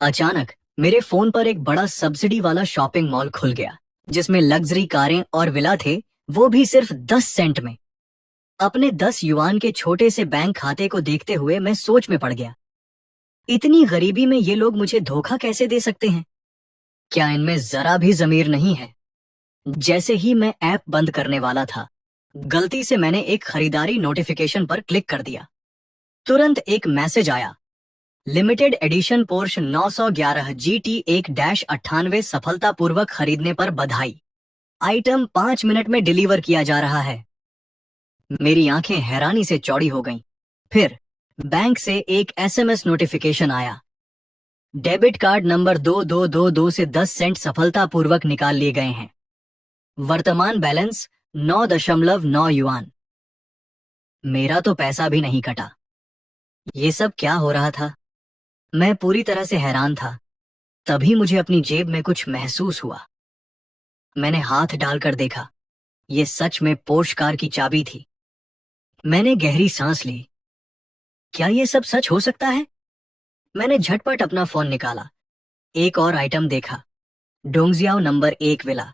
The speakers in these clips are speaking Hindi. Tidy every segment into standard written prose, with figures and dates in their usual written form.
अचानक मेरे फोन पर एक बड़ा सब्सिडी वाला शॉपिंग मॉल खुल गया जिसमें लग्जरी कारें और विला थे, वो भी सिर्फ 10 सेंट में। अपने 10 युआन के छोटे से बैंक खाते को देखते हुए मैं सोच में पड़ गया। इतनी गरीबी में ये लोग मुझे धोखा कैसे दे सकते हैं? क्या इनमें जरा भी जमीर नहीं है? जैसे ही मैं ऐप बंद करने वाला था, गलती से मैंने एक खरीदारी नोटिफिकेशन पर क्लिक कर दिया। तुरंत एक मैसेज आया, लिमिटेड एडिशन पोर्श 911 GT 1-98 सफलतापूर्वक खरीदने पर बधाई। आइटम 5 मिनट में डिलीवर किया जा रहा है। मेरी आंखें हैरानी से चौड़ी हो गईं। फिर बैंक से एक SMS नोटिफिकेशन आया, डेबिट कार्ड नंबर 2222 से 10 सेंट सफलतापूर्वक निकाल लिए गए हैं। वर्तमान बैलेंस 9.9 युआन। मेरा तो पैसा भी नहीं कटा। ये सब क्या हो रहा था? मैं पूरी तरह से हैरान था। तभी मुझे अपनी जेब में कुछ महसूस हुआ। मैंने हाथ डालकर देखा, ये सच में पोर्श कार की चाबी थी। मैंने गहरी सांस ली। क्या ये सब सच हो सकता है? मैंने झटपट अपना फोन निकाला, एक और आइटम देखा, डोंगजियाओ नंबर 1 विला,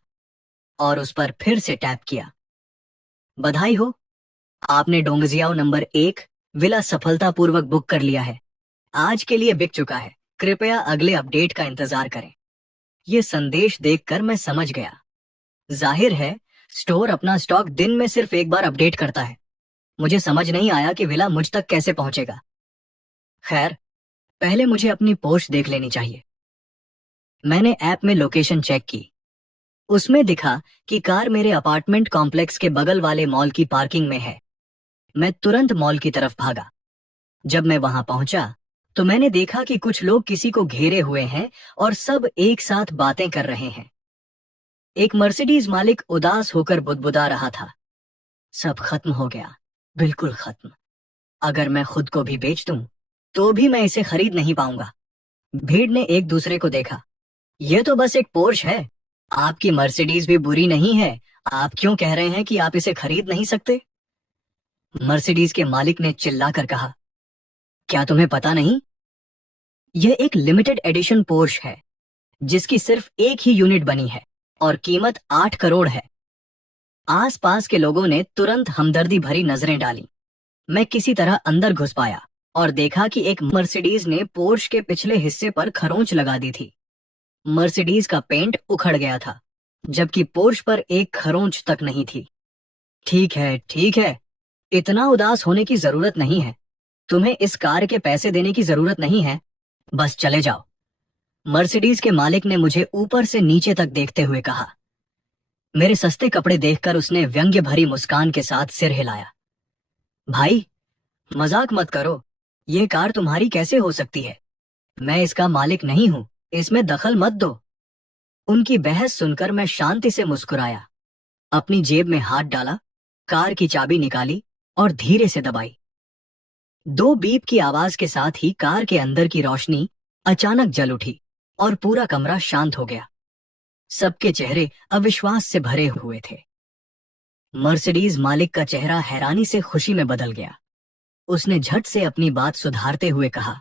और उस पर फिर से टैप किया। बधाई हो, आपने डोंगजियाओ नंबर 1 विला सफलतापूर्वक बुक कर लिया है। आज के लिए बिक चुका है, कृपया अगले अपडेट का इंतजार करें। ये संदेश देखकर मैं समझ गया। जाहिर है, स्टोर अपना स्टॉक दिन में सिर्फ एक बार अपडेट करता है। मुझे समझ नहीं आया कि विला मुझ तक कैसे पहुंचेगा। खैर, पहले मुझे अपनी पोस्ट देख लेनी चाहिए। मैंने ऐप में लोकेशन चेक की। उसमें दिखा कि कार मेरे अपार्टमेंट कॉम्प्लेक्स के बगल वाले मॉल की पार्किंग में है। मैं तुरंत मॉल की तरफ भागा। जब मैं वहां पहुंचा तो मैंने देखा कि कुछ लोग किसी को घेरे हुए हैं और सब एक साथ बातें कर रहे हैं। एक मर्सिडीज मालिक उदास होकर बुदबुदा रहा था, सब खत्म हो गया, बिल्कुल खत्म। अगर मैं खुद को भी बेच दूं तो भी मैं इसे खरीद नहीं पाऊंगा। भीड़ ने एक दूसरे को देखा। यह तो बस एक पोर्श है, आपकी मर्सिडीज भी बुरी नहीं है, आप क्यों कह रहे हैं कि आप इसे खरीद नहीं सकते? मर्सिडीज के मालिक ने चिल्लाकर कहा, क्या तुम्हें पता नहीं? यह एक लिमिटेड एडिशन पोर्श है जिसकी सिर्फ एक ही यूनिट बनी है और कीमत 8 करोड़ है। आसपास के लोगों ने तुरंत हमदर्दी भरी नजरें डाली। मैं किसी तरह अंदर घुस पाया और देखा कि एक मर्सिडीज ने पोर्श के पिछले हिस्से पर खरोंच लगा दी थी। मर्सिडीज का पेंट उखड़ गया था, जबकि पोर्श पर एक खरोंच तक नहीं थी। ठीक है, ठीक है, इतना उदास होने की जरूरत नहीं है। तुम्हें इस कार के पैसे देने की जरूरत नहीं है, बस चले जाओ। मर्सिडीज के मालिक ने मुझे ऊपर से नीचे तक देखते हुए कहा। मेरे सस्ते कपड़े देखकर उसने व्यंग्य भरी मुस्कान के साथ सिर हिलाया। भाई, मजाक मत करो, ये कार तुम्हारी कैसे हो सकती है? मैं इसका मालिक नहीं हूं, इसमें दखल मत दो। उनकी बहस सुनकर मैं शांति से मुस्कुराया, अपनी जेब में हाथ डाला, कार की चाबी निकाली और धीरे से दबाई। दो बीप की आवाज के साथ ही कार के अंदर की रोशनी अचानक जल उठी और पूरा कमरा शांत हो गया। सबके चेहरे अविश्वास से भरे हुए थे। मर्सिडीज मालिक का चेहरा हैरानी से खुशी में बदल गया। उसने झट से अपनी बात सुधारते हुए कहा,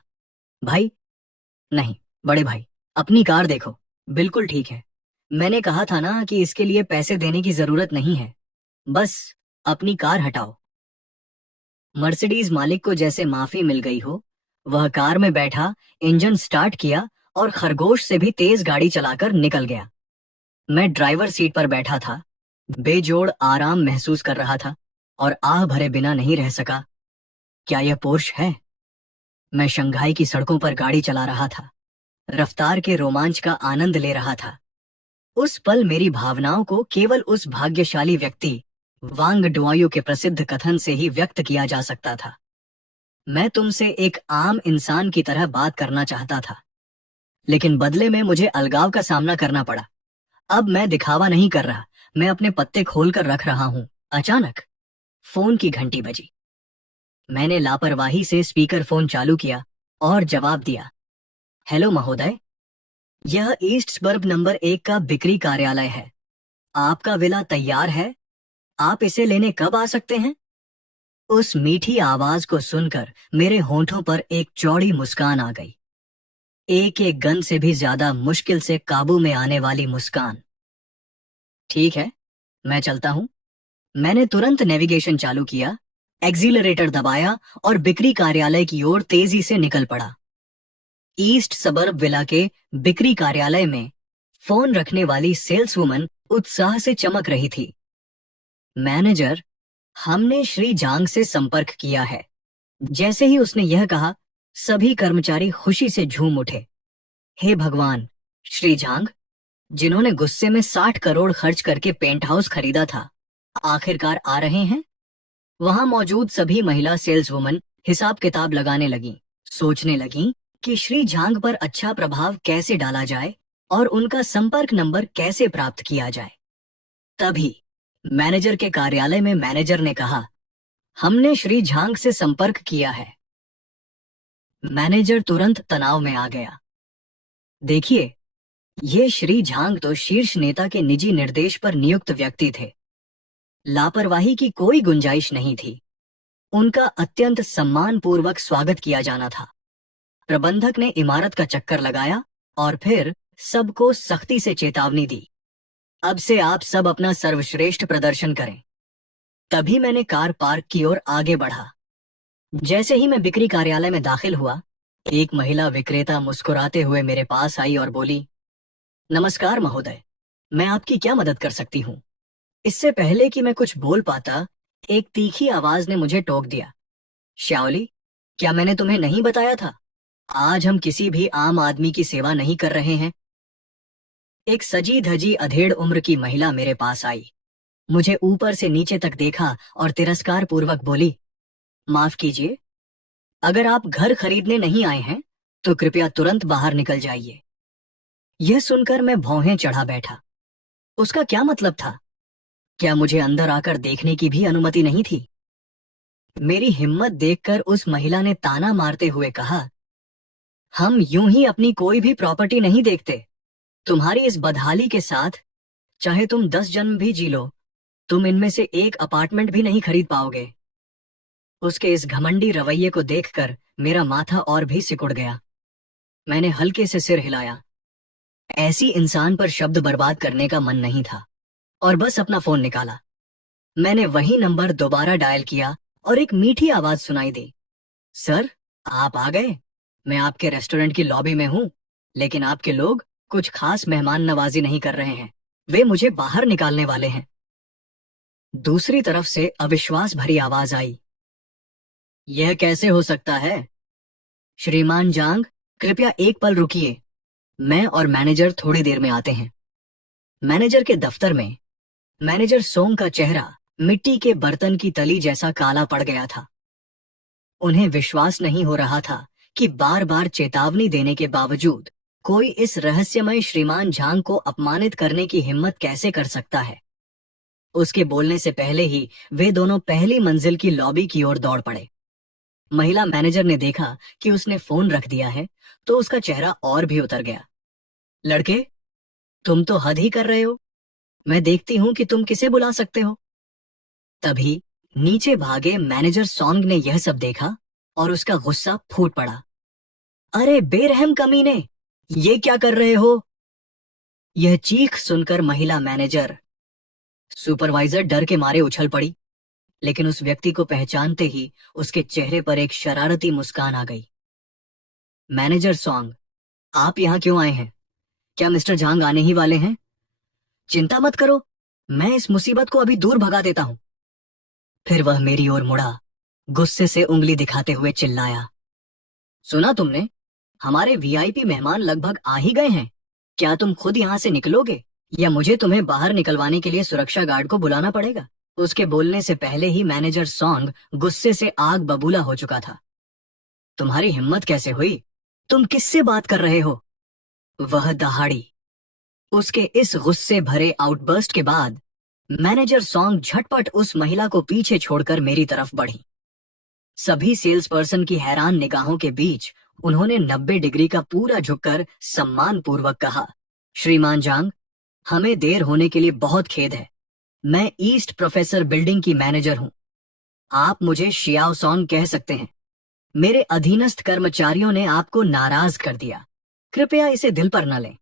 भाई, नहीं, बड़े भाई, अपनी कार देखो, बिल्कुल ठीक है। मैंने कहा था ना कि इसके लिए पैसे देने की जरूरत नहीं है, बस अपनी कार हटाओ। मर्सिडीज मालिक को जैसे माफी मिल गई हो, वह कार में बैठा, इंजन स्टार्ट किया और खरगोश से भी तेज गाड़ी चलाकर निकल गया। मैं ड्राइवर सीट पर बैठा था, बेजोड़ आराम महसूस कर रहा था और आह भरे बिना नहीं रह सका। क्या यह पोर्श है? मैं शंघाई की सड़कों पर गाड़ी चला रहा था, रफ्तार के रोमांच का आनंद ले रहा था। उस पल मेरी भावनाओं को केवल उस भाग्यशाली व्यक्ति वांग डुआयू के प्रसिद्ध कथन से ही व्यक्त किया जा सकता था। मैं तुमसे एक आम इंसान की तरह बात करना चाहता था, लेकिन बदले में मुझे अलगाव का सामना करना पड़ा। अब मैं दिखावा नहीं कर रहा, मैं अपने पत्ते खोलकर रख रहा हूं। अचानक फोन की घंटी बजी। मैंने लापरवाही से स्पीकर फोन चालू किया और जवाब दिया, हेलो महोदय, यह ईस्ट सबर्ब नंबर 1 का बिक्री कार्यालय है। आपका विला तैयार है, आप इसे लेने कब आ सकते हैं? उस मीठी आवाज को सुनकर मेरे होंठों पर एक चौड़ी मुस्कान आ गई। एक एक गन से भी ज्यादा मुश्किल से काबू में आने वाली मुस्कान। ठीक है, मैं चलता हूं। मैंने तुरंत नेविगेशन चालू किया, एक्सीलरेटर दबाया और बिक्री कार्यालय की ओर तेजी से निकल पड़ा। ईस्ट सबर्ब विला के बिक्री कार्यालय में फोन रखने वाली सेल्सवुमन उत्साह से चमक रही थी। मैनेजर, हमने श्री जांग से संपर्क किया है। जैसे ही उसने यह कहा, सभी कर्मचारी खुशी से झूम उठे। हे भगवान, श्री जांग, जिन्होंने गुस्से में 60 करोड़ खर्च करके पेंट हाउस खरीदा था, आखिरकार आ रहे हैं। वहां मौजूद सभी महिला सेल्सवुमन हिसाब किताब लगाने लगी, सोचने लगी कि श्री झांग पर अच्छा प्रभाव कैसे डाला जाए और उनका संपर्क नंबर कैसे प्राप्त किया जाए। तभी मैनेजर के कार्यालय में मैनेजर ने कहा, हमने श्री झांग से संपर्क किया है। मैनेजर तुरंत तनाव में आ गया। देखिए, ये श्री झांग तो शीर्ष नेता के निजी निर्देश पर नियुक्त व्यक्ति थे। लापरवाही की कोई गुंजाइश नहीं थी। उनका अत्यंत सम्मानपूर्वक स्वागत किया जाना था। प्रबंधक ने इमारत का चक्कर लगाया और फिर सबको सख्ती से चेतावनी दी, अब से आप सब अपना सर्वश्रेष्ठ प्रदर्शन करें। तभी मैंने कार पार्क की ओर आगे बढ़ा। जैसे ही मैं बिक्री कार्यालय में दाखिल हुआ, एक महिला विक्रेता मुस्कुराते हुए मेरे पास आई और बोली, नमस्कार महोदय, मैं आपकी क्या मदद कर सकती हूँ। इससे पहले कि मैं कुछ बोल पाता, एक तीखी आवाज ने मुझे टोक दिया, श्याओली, क्या मैंने तुम्हें नहीं बताया था? आज हम किसी भी आम आदमी की सेवा नहीं कर रहे हैं। एक सजी धजी अधेड़ उम्र की महिला मेरे पास आई, मुझे ऊपर से नीचे तक देखा और तिरस्कार पूर्वक बोली, माफ कीजिए, अगर आप घर खरीदने नहीं आए हैं तो कृपया तुरंत बाहर निकल जाइए। यह सुनकर मैं भौहें चढ़ा बैठा। उसका क्या मतलब था? क्या मुझे अंदर आकर देखने की भी अनुमति नहीं थी? मेरी हिम्मत देखकर उस महिला ने ताना मारते हुए कहा, हम यूं ही अपनी कोई भी प्रॉपर्टी नहीं देखते। तुम्हारी इस बदहाली के साथ चाहे तुम 10 जन्म भी जी लो, तुम इनमें से एक अपार्टमेंट भी नहीं खरीद पाओगे। उसके इस घमंडी रवैये को देखकर मेरा माथा और भी सिकुड़ गया। मैंने हल्के से सिर हिलाया। ऐसी इंसान पर शब्द बर्बाद करने का मन नहीं था और बस अपना फोन निकाला। मैंने वही नंबर दोबारा डायल किया और एक मीठी आवाज सुनाई दी, सर, आप आ गए। मैं आपके रेस्टोरेंट की लॉबी में हूँ, लेकिन आपके लोग कुछ खास मेहमान नवाजी नहीं कर रहे हैं। वे मुझे बाहर निकालने वाले हैं। दूसरी तरफ से अविश्वास भरी आवाज आई, यह कैसे हो सकता है? श्रीमान जांग, कृपया एक पल रुकिए, मैं और मैनेजर थोड़ी देर में आते हैं। मैनेजर के दफ्तर में मैनेजर सोंग का चेहरा मिट्टी के बर्तन की तली जैसा काला पड़ गया था। उन्हें विश्वास नहीं हो रहा था कि बार बार चेतावनी देने के बावजूद कोई इस रहस्यमय श्रीमान झांग को अपमानित करने की हिम्मत कैसे कर सकता है। उसके बोलने से पहले ही वे दोनों पहली मंजिल की लॉबी की ओर दौड़ पड़े। महिला मैनेजर ने देखा कि उसने फोन रख दिया है तो उसका चेहरा और भी उतर गया। लड़के, तुम तो हद ही कर रहे हो। मैं देखती हूं कि तुम किसे बुला सकते हो। तभी नीचे भागे मैनेजर सोंग ने यह सब देखा और उसका गुस्सा फूट पड़ा। अरे बेरहम कमीने, ये क्या कर रहे हो? यह चीख सुनकर महिला मैनेजर सुपरवाइजर डर के मारे उछल पड़ी, लेकिन उस व्यक्ति को पहचानते ही उसके चेहरे पर एक शरारती मुस्कान आ गई। मैनेजर सोंग, आप यहाँ क्यों आए हैं? क्या मिस्टर झांग आने ही वाले हैं? चिंता मत करो, मैं इस मुसीबत को अभी दूर भगा देता हूं। फिर वह मेरी ओर मुड़ा, गुस्से से उंगली दिखाते हुए चिल्लाया, सुना तुमने? हमारे वीआईपी मेहमान लगभग आ ही गए हैं। क्या तुम खुद यहाँ से निकलोगे या मुझे तुम्हें बाहर निकलवाने के लिए सुरक्षा गार्ड को बुलाना पड़ेगा? उसके बोलने से पहले ही मैनेजर सोंग गुस्से से आग बबूला हो चुका था। तुम्हारी हिम्मत कैसे हुई? तुम किससे बात कर रहे हो? वह दहाड़ी। उसके इस गुस्से भरे आउटबर्स्ट के बाद मैनेजर सोंग झटपट उस महिला को पीछे छोड़कर मेरी तरफ बढ़ी। सभी सेल्स पर्सन की हैरान निगाहों के बीच उन्होंने 90 डिग्री का पूरा झुककर सम्मान पूर्वक कहा, श्रीमान जांग, हमें देर होने के लिए बहुत खेद है। मैं ईस्ट प्रोफेसर बिल्डिंग की मैनेजर हूं। आप मुझे शियाओ सोंग कह सकते हैं। मेरे अधीनस्थ कर्मचारियों ने आपको नाराज कर दिया। कृपया इसे दिल पर न लें।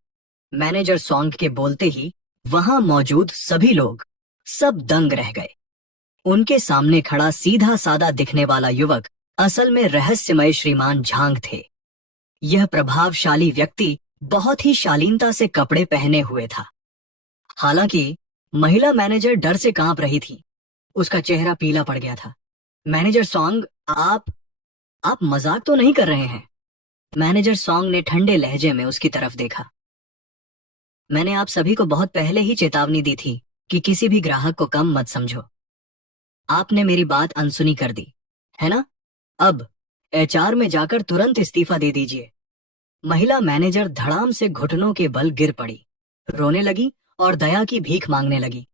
मैनेजर सॉन्ग के बोलते ही वहां मौजूद सभी लोग सब दंग रह गए। उनके सामने खड़ा सीधा सादा दिखने वाला युवक असल में रहस्यमय श्रीमान झांग थे। यह प्रभावशाली व्यक्ति बहुत ही शालीनता से कपड़े पहने हुए था। हालांकि महिला मैनेजर डर से कांप रही थी। उसका चेहरा पीला पड़ गया था। मैनेजर सॉन्ग, आप मजाक तो नहीं कर रहे हैं? मैनेजर सॉन्ग ने ठंडे लहजे में उसकी तरफ देखा। मैंने आप सभी को बहुत पहले ही चेतावनी दी थी कि किसी भी ग्राहक को कम मत समझो। आपने मेरी बात अनसुनी कर दी, है ना? अब एचआर में जाकर तुरंत इस्तीफा दे दीजिए। महिला मैनेजर धड़ाम से घुटनों के बल गिर पड़ी, रोने लगी और दया की भीख मांगने लगी।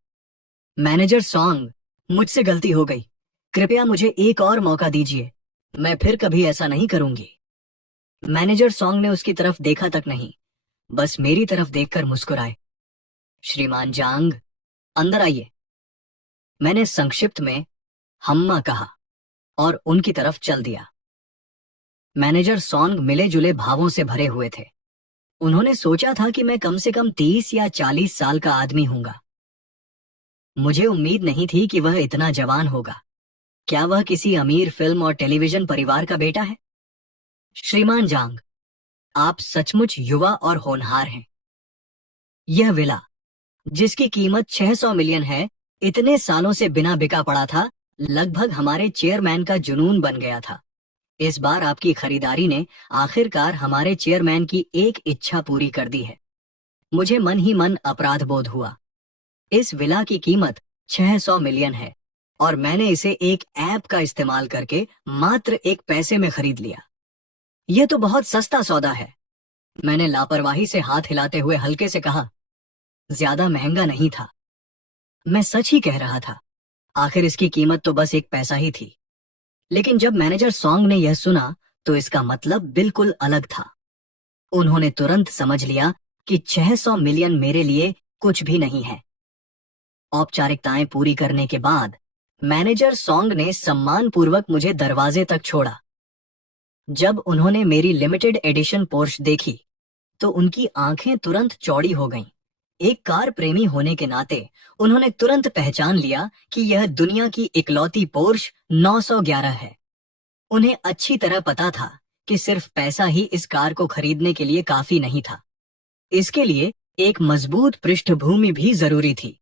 मैनेजर सॉन्ग, मुझसे गलती हो गई, कृपया मुझे एक और मौका दीजिए, मैं फिर कभी ऐसा नहीं करूंगी। मैनेजर सॉन्ग ने उसकी तरफ देखा तक नहीं, बस मेरी तरफ देखकर मुस्कुराए। श्रीमान जांग, अंदर आइए। मैंने संक्षिप्त में हम्मा कहा और उनकी तरफ चल दिया। मैनेजर सॉन्ग मिले जुले भावों से भरे हुए थे। उन्होंने सोचा था कि मैं कम से कम 30 या 40 साल का आदमी हूंगा। मुझे उम्मीद नहीं थी कि वह इतना जवान होगा। क्या वह किसी अमीर फिल्म और टेलीविजन परिवार का बेटा है? श्रीमान जांग, आप सचमुच युवा और होनहार हैं। यह विला, जिसकी कीमत 600 मिलियन है, इतने सालों से बिना बिका पड़ा था, लगभग हमारे चेयरमैन का जुनून बन गया था। इस बार आपकी खरीदारी ने आखिरकार हमारे चेयरमैन की एक इच्छा पूरी कर दी है। मुझे मन ही मन अपराध बोध हुआ। इस विला की कीमत 600 मिलियन है और मैंने इसे एक ऐप का इस्तेमाल करके मात्र 1 पैसे में खरीद लिया। यह तो बहुत सस्ता सौदा है। मैंने लापरवाही से हाथ हिलाते हुए हल्के से कहा, ज्यादा महंगा नहीं था। मैं सच ही कह रहा था। आखिर इसकी कीमत तो बस 1 पैसा ही थी। लेकिन जब मैनेजर सॉन्ग ने यह सुना तो इसका मतलब बिल्कुल अलग था। उन्होंने तुरंत समझ लिया कि 600 मिलियन मेरे लिए कुछ भी नहीं है। औपचारिकताएं पूरी करने के बाद मैनेजर सॉन्ग ने सम्मानपूर्वक मुझे दरवाजे तक छोड़ा। जब उन्होंने मेरी लिमिटेड एडिशन पोर्श देखी तो उनकी आंखें तुरंत चौड़ी हो गईं। एक कार प्रेमी होने के नाते उन्होंने तुरंत पहचान लिया कि यह दुनिया की इकलौती पोर्श 911 है। उन्हें अच्छी तरह पता था कि सिर्फ पैसा ही इस कार को खरीदने के लिए काफी नहीं था। इसके लिए एक मजबूत पृष्ठभूमि भी जरूरी थी।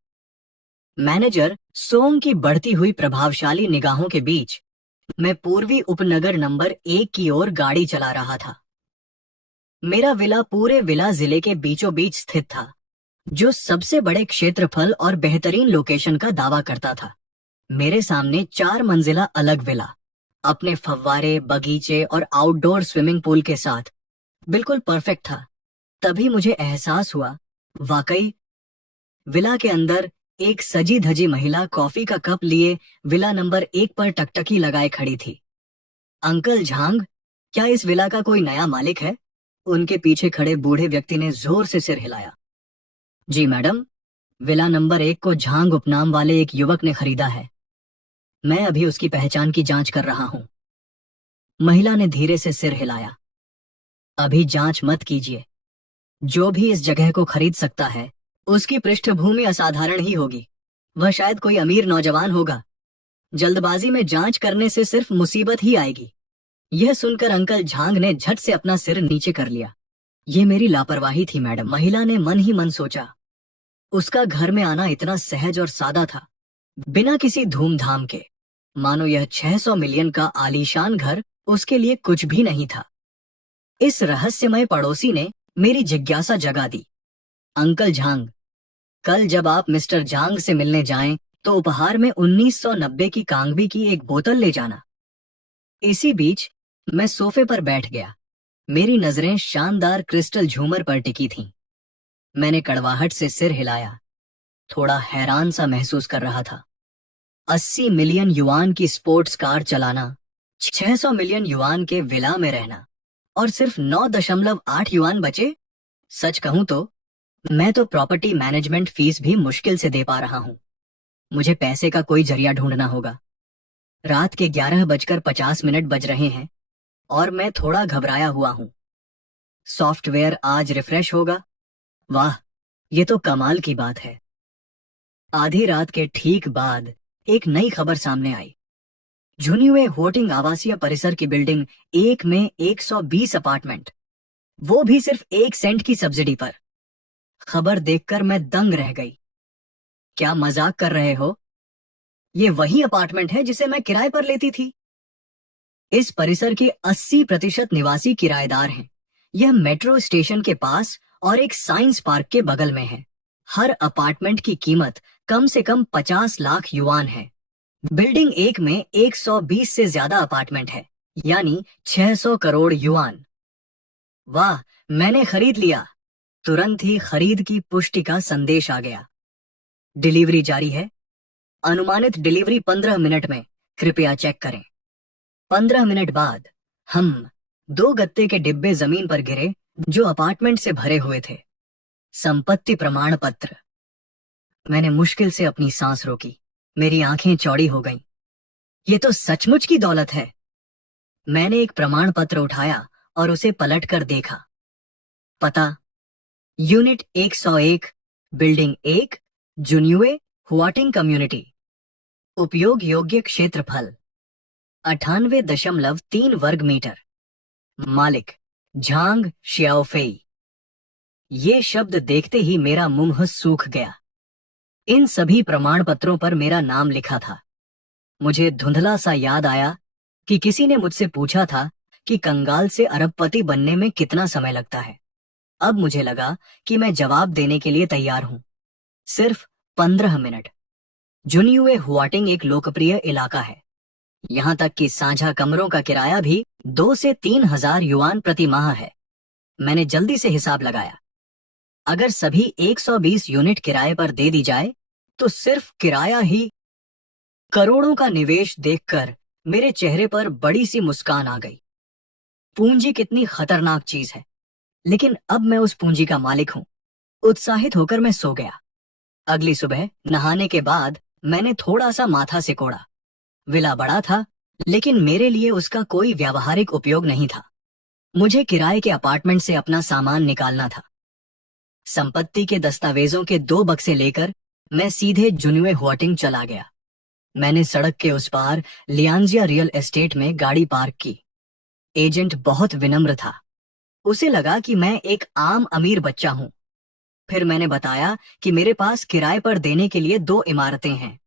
मैनेजर सोंग की बढ़ती हुई प्रभावशाली निगाहों के बीच मैं पूर्वी उपनगर नंबर 1 की ओर गाड़ी चला रहा था। मेरा विला पूरे विला जिले के बीचों बीच स्थित था, जो सबसे बड़े क्षेत्रफल और बेहतरीन लोकेशन का दावा करता था। मेरे सामने 4 मंजिला अलग विला, अपने फव्वारे, बगीचे और आउटडोर स्विमिंग पूल के साथ बिल्कुल परफेक्ट था। तभी मुझे एहसास हुआ, वाकई विला के अंदर एक सजी धजी महिला कॉफी का कप लिए विला नंबर 1 पर टकटकी लगाए खड़ी थी। अंकल झांग, क्या इस विला का कोई नया मालिक है? उनके पीछे खड़े बूढ़े व्यक्ति ने जोर से सिर हिलाया। जी मैडम, विला नंबर 1 को झांग उपनाम वाले एक युवक ने खरीदा है। मैं अभी उसकी पहचान की जांच कर रहा हूं। महिला ने धीरे से सिर हिलाया। अभी जांच मत कीजिए। जो भी इस जगह को खरीद सकता है, उसकी पृष्ठभूमि असाधारण ही होगी। वह शायद कोई अमीर नौजवान होगा। जल्दबाजी में जांच करने से सिर्फ मुसीबत ही आएगी। यह सुनकर अंकल झांग ने झट से अपना सिर नीचे कर लिया। ये मेरी लापरवाही थी मैडम, महिला ने मन ही मन सोचा। उसका घर में आना इतना सहज और सादा था, बिना किसी धूमधाम के, मानो यह 600 मिलियन का आलीशान घर उसके लिए कुछ भी नहीं था। इस रहस्यमय पड़ोसी ने मेरी जिज्ञासा जगा दी। अंकल झांग, कल जब आप मिस्टर झांग से मिलने जाएं तो उपहार में 1990 की कांगबी की एक बोतल ले जाना। इसी बीच मैं सोफे पर बैठ गया। मेरी नजरें शानदार क्रिस्टल झूमर पर टिकी थीं। मैंने कड़वाहट से सिर हिलाया, थोड़ा हैरान सा महसूस कर रहा था। 80 मिलियन युआन की स्पोर्ट्स कार चलाना, 600 मिलियन युआन के विला में रहना और सिर्फ 9.8 युआन बचे। सच कहूं तो मैं तो प्रॉपर्टी मैनेजमेंट फीस भी मुश्किल से दे पा रहा हूं। मुझे पैसे का कोई जरिया ढूंढना होगा। रात के 11:50 बज रहे हैं और मैं थोड़ा घबराया हुआ हूं। सॉफ्टवेयर आज रिफ्रेश होगा। वाह, ये तो कमाल की बात है। आधी रात के ठीक बाद एक नई खबर सामने आई। झुनियुए होटिंग आवासीय परिसर की बिल्डिंग एक में 120 अपार्टमेंट, वो भी सिर्फ 1 सेंट की सब्सिडी पर। खबर देखकर मैं दंग रह गई। क्या मजाक कर रहे हो? ये वही अपार्टमेंट है जिसे मैं किराए पर लेती थी। इस परिसर के 80% निवासी किराएदार हैं। यह मेट्रो स्टेशन के पास और एक साइंस पार्क के बगल में है। हर अपार्टमेंट की कीमत कम से कम 50 लाख युआन है। बिल्डिंग एक में 120 से ज्यादा अपार्टमेंट है, यानी 600 करोड़ युआन। वाह, मैंने खरीद लिया। तुरंत ही खरीद की पुष्टि का संदेश आ गया। डिलीवरी जारी है। अनुमानित डिलीवरी 15 मिनट में, कृपया चेक करें। 15 मिनट बाद हम 2 गत्ते के डिब्बे जमीन पर गिरे जो अपार्टमेंट से भरे हुए थे। संपत्ति प्रमाण पत्र। मैंने मुश्किल से अपनी सांस रोकी। मेरी आंखें चौड़ी हो गईं। ये तो सचमुच की दौलत है। मैंने एक प्रमाण पत्र उठाया और उसे पलटकर देखा। पता, यूनिट 101, बिल्डिंग 1, जुन्युए हुआटिंग कम्युनिटी। उपयोग योग्य क्षेत्रफल 98.3 वर्ग मीटर। मालिक झांग शियाओफेई। ये शब्द देखते ही मेरा मुंह सूख गया। इन सभी प्रमाण पत्रों पर मेरा नाम लिखा था। मुझे धुंधला सा याद आया कि किसी ने मुझसे पूछा था कि कंगाल से अरबपति बनने में कितना समय लगता है। अब मुझे लगा कि मैं जवाब देने के लिए तैयार हूं। सिर्फ 15 मिनट। जुनियुए हुआटिंग एक लोकप्रिय इलाका है। यहां तक कि साझा कमरों का किराया भी 2 से 3 हजार युआन प्रति माह है। मैंने जल्दी से हिसाब लगाया। अगर सभी 120 यूनिट किराए पर दे दी जाए तो सिर्फ किराया ही। करोड़ों का निवेश देखकर मेरे चेहरे पर बड़ी सी मुस्कान आ गई। पूंजी कितनी खतरनाक चीज है, लेकिन अब मैं उस पूंजी का मालिक हूं। उत्साहित होकर मैं सो गया। अगली सुबह नहाने के बाद मैंने थोड़ा सा माथा सिकोड़ा। विला बड़ा था, लेकिन मेरे लिए उसका कोई व्यावहारिक उपयोग नहीं था। मुझे किराए के अपार्टमेंट से अपना सामान निकालना था। संपत्ति के दस्तावेजों के 2 बक्से लेकर मैं सीधे जुन्युए हुआटिंग चला गया। मैंने सड़क के उस पार लियांजिया रियल एस्टेट में गाड़ी पार्क की। एजेंट बहुत विनम्र था। उसे लगा कि मैं एक आम अमीर बच्चा हूं। फिर मैंने बताया कि मेरे पास किराए पर देने के लिए 2 इमारतें हैं।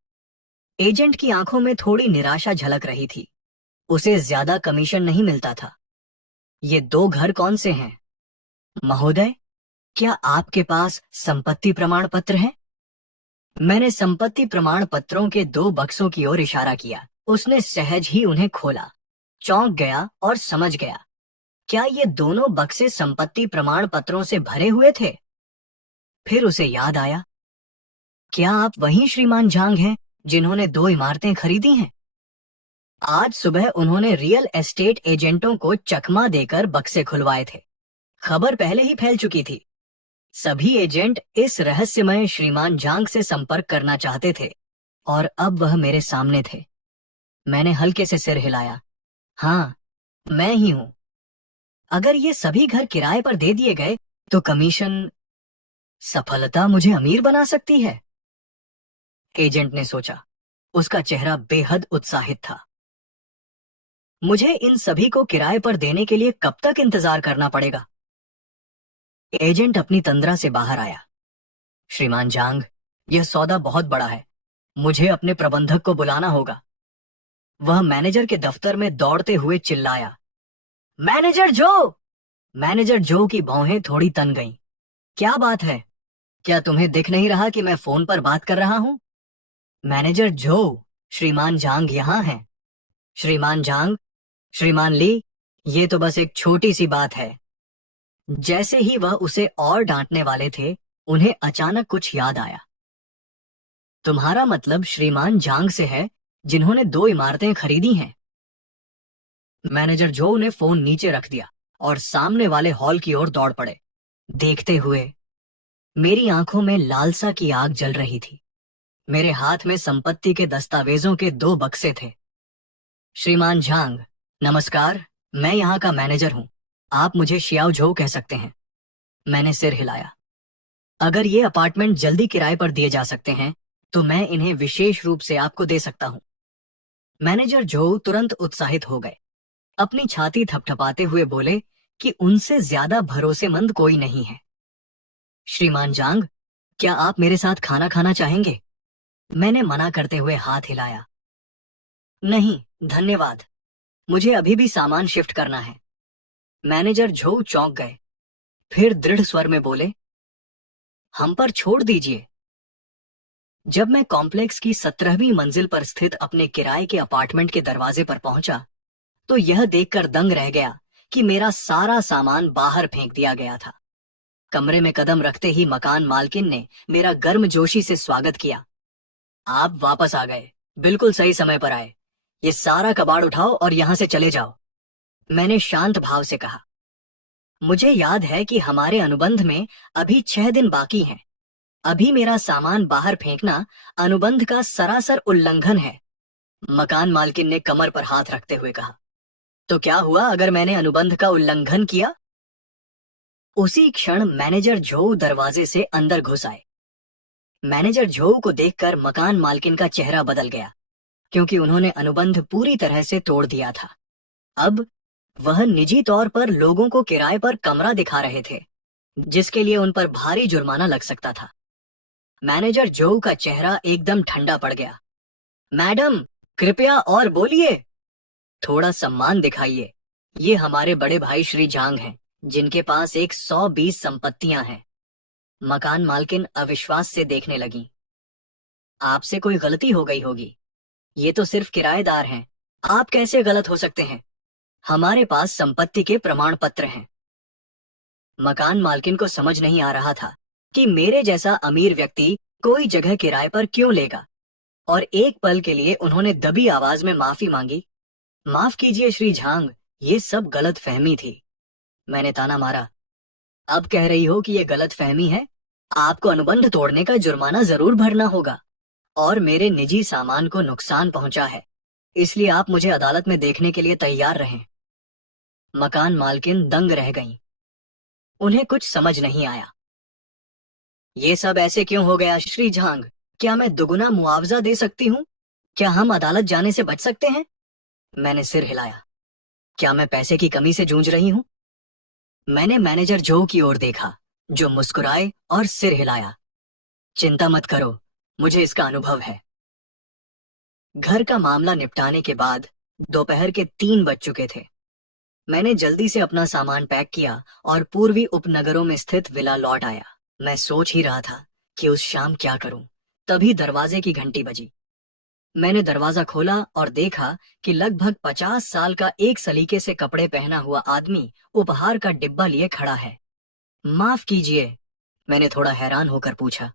एजेंट की आंखों में थोड़ी निराशा झलक रही थी। उसे ज्यादा कमीशन नहीं मिलता था। ये 2 घर कौन से हैं? महोदय, क्या आपके पास संपत्ति प्रमाण पत्र है? मैंने संपत्ति प्रमाण पत्रों के 2 बक्सों की ओर इशारा किया। उसने सहज ही उन्हें खोला, चौंक गया और समझ गया। क्या ये दोनों बक्से संपत्ति प्रमाण पत्रों से भरे हुए थे? फिर उसे याद आया, क्या आप वही श्रीमान झांग हैं जिन्होंने 2 इमारतें खरीदी हैं? आज सुबह उन्होंने रियल एस्टेट एजेंटों को चकमा देकर बक्से खुलवाए थे। खबर पहले ही फैल चुकी थी। सभी एजेंट इस रहस्यमय श्रीमान झांग से संपर्क करना चाहते थे और अब वह मेरे सामने थे। मैंने हल्के से सिर हिलाया। हाँ, मैं ही हूं। अगर ये सभी घर किराए पर दे दिए गए तो कमीशन। सफलता मुझे अमीर बना सकती है, एजेंट ने सोचा। उसका चेहरा बेहद उत्साहित था। मुझे इन सभी को किराए पर देने के लिए कब तक इंतजार करना पड़ेगा? एजेंट अपनी तंद्रा से बाहर आया। श्रीमान झांग, यह सौदा बहुत बड़ा है। मुझे अपने प्रबंधक को बुलाना होगा। वह मैनेजर के दफ्तर में दौड़ते हुए चिल्लाया, मैनेजर जो! मैनेजर जो की भौहें थोड़ी तन गईं। क्या बात है? क्या तुम्हें दिख नहीं रहा कि मैं फोन पर बात कर रहा हूं? मैनेजर जो, श्रीमान झांग यहां हैं। श्रीमान झांग, श्रीमान ली, ये तो बस एक छोटी सी बात है। जैसे ही वह उसे और डांटने वाले थे, उन्हें अचानक कुछ याद आया। तुम्हारा मतलब श्रीमान झांग से है जिन्होंने 2 इमारतें खरीदी हैं? मैनेजर जो ने फोन नीचे रख दिया और सामने वाले हॉल की ओर दौड़ पड़े। देखते हुए मेरी आंखों में लालसा की आग जल रही थी। मेरे हाथ में संपत्ति के दस्तावेजों के 2 बक्से थे। श्रीमान झांग, नमस्कार, मैं यहाँ का मैनेजर हूँ। आप मुझे शियाओ झोउ कह सकते हैं। मैंने सिर हिलाया। अगर ये अपार्टमेंट जल्दी किराए पर दिए जा सकते हैं तो मैं इन्हें विशेष रूप से आपको दे सकता हूं। मैनेजर झोउ तुरंत उत्साहित हो गए। अपनी छाती थपथपाते हुए बोले कि उनसे ज्यादा भरोसेमंद कोई नहीं है। श्रीमान जांग, क्या आप मेरे साथ खाना खाना चाहेंगे? मैंने मना करते हुए हाथ हिलाया। नहीं, धन्यवाद। मुझे अभी भी सामान शिफ्ट करना है। मैनेजर झोउ चौंक गए, फिर दृढ़ स्वर में बोले, हम पर छोड़ दीजिए। जब मैं कॉम्प्लेक्स की 17वीं मंजिल पर स्थित अपने किराए के अपार्टमेंट के दरवाजे पर पहुंचा तो यह देखकर दंग रह गया कि मेरा सारा सामान बाहर फेंक दिया गया था। कमरे में कदम रखते ही मकान मालकिन ने मेरा गर्मजोशी से स्वागत किया। आप वापस आ गए, बिल्कुल सही समय पर आए। ये सारा कबाड़ उठाओ और यहां से चले जाओ। मैंने शांत भाव से कहा। मुझे याद है कि हमारे अनुबंध में अभी 6 दिन बाकी हैं। अभी मेरा सामान बाहर फेंकना अनुबंध का सरासर उल्लंघन है। मकान मालकिन ने कमर पर हाथ रखते हुए कहा। तो क्या हुआ अगर मैंने अनुबंध का उल्लंघन किया? उसी क्षण मैनेजर झोउ दरवाजे से अंदर घुस आए। मैनेजर झोउ को देखकर मकान मालकिन का चेहरा बदल गया, क्योंकि उन्होंने अनुबंध पूरी तरह से तोड़ दिया था। अब वह निजी तौर पर लोगों को किराए पर कमरा दिखा रहे थे, जिसके लिए उन पर भारी जुर्माना लग सकता था। मैनेजर झोउ का चेहरा एकदम ठंडा पड़ गया। मैडम, कृपया और बोलिए। थोड़ा सम्मान दिखाइए। ये हमारे बड़े भाई श्री जांग हैं, जिनके पास एक 120 संपत्तियां हैं। मकान मालकिन अविश्वास से देखने लगी। आपसे कोई गलती हो गई होगी। ये तो सिर्फ किराएदार हैं। आप कैसे गलत हो सकते हैं? हमारे पास संपत्ति के प्रमाण पत्र हैं। मकान मालकिन को समझ नहीं आ रहा था कि मेरे जैसा अमीर व्यक्ति कोई जगह किराए पर क्यों लेगा, और एक पल के लिए उन्होंने दबी आवाज में माफी मांगी। माफ कीजिए श्री झांग, ये सब गलत फहमी थी। मैंने ताना मारा। अब कह रही हो कि ये गलत फहमी है? आपको अनुबंध तोड़ने का जुर्माना जरूर भरना होगा, और मेरे निजी सामान को नुकसान पहुंचा है, इसलिए आप मुझे अदालत में देखने के लिए तैयार रहें। मकान मालकिन दंग रह गईं। उन्हें कुछ समझ नहीं आया। ये सब ऐसे क्यों हो गया श्री झांग? क्या मैं दुगुना मुआवजा दे सकती हूँ? क्या हम अदालत जाने से बच सकते हैं? मैंने सिर हिलाया। क्या मैं पैसे की कमी से जूझ रही हूँ? मैंने मैनेजर झोउ की ओर देखा, जो मुस्कुराए और सिर हिलाया। चिंता मत करो, मुझे इसका अनुभव है। घर का मामला निपटाने के बाद दोपहर के 3 बज चुके थे। मैंने जल्दी से अपना सामान पैक किया और पूर्वी उपनगरों में स्थित विला लौट आया। मैं सोच ही रहा था कि उस शाम क्या करूं, तभी दरवाजे की घंटी बजी। मैंने दरवाजा खोला और देखा कि लगभग 50 साल का एक सलीके से कपड़े पहना हुआ आदमी उपहार का डिब्बा लिए खड़ा है। माफ कीजिए, मैंने थोड़ा हैरान होकर पूछा।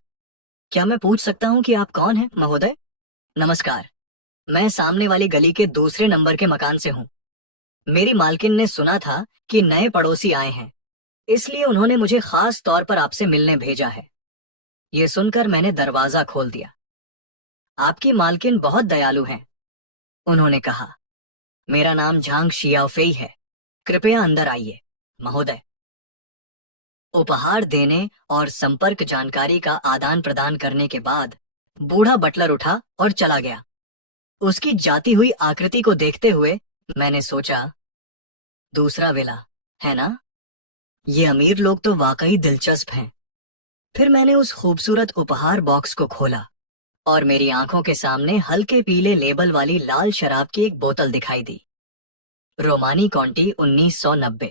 क्या मैं पूछ सकता हूँ कि आप कौन हैं महोदय? नमस्कार, मैं सामने वाली गली के दूसरे नंबर के मकान से हूँ। मेरी मालकिन ने सुना था कि नए पड़ोसी आए हैं, इसलिए उन्होंने मुझे खास तौर पर आपसे मिलने भेजा है। ये सुनकर मैंने दरवाजा खोल दिया। आपकी मालकिन बहुत दयालु हैं, उन्होंने कहा। मेरा नाम झांग शियाओफेई है। कृपया अंदर आइए महोदय। उपहार देने और संपर्क जानकारी का आदान प्रदान करने के बाद बूढ़ा बटलर उठा और चला गया। उसकी जाती हुई आकृति को देखते हुए मैंने सोचा, दूसरा विला है ना? ये अमीर लोग तो वाकई दिलचस्प हैं। फिर मैंने उस खूबसूरत उपहार बॉक्स को खोला और मेरी आंखों के सामने हल्के पीले लेबल वाली लाल शराब की एक बोतल दिखाई दी। रोमानी कॉन्टी 1990।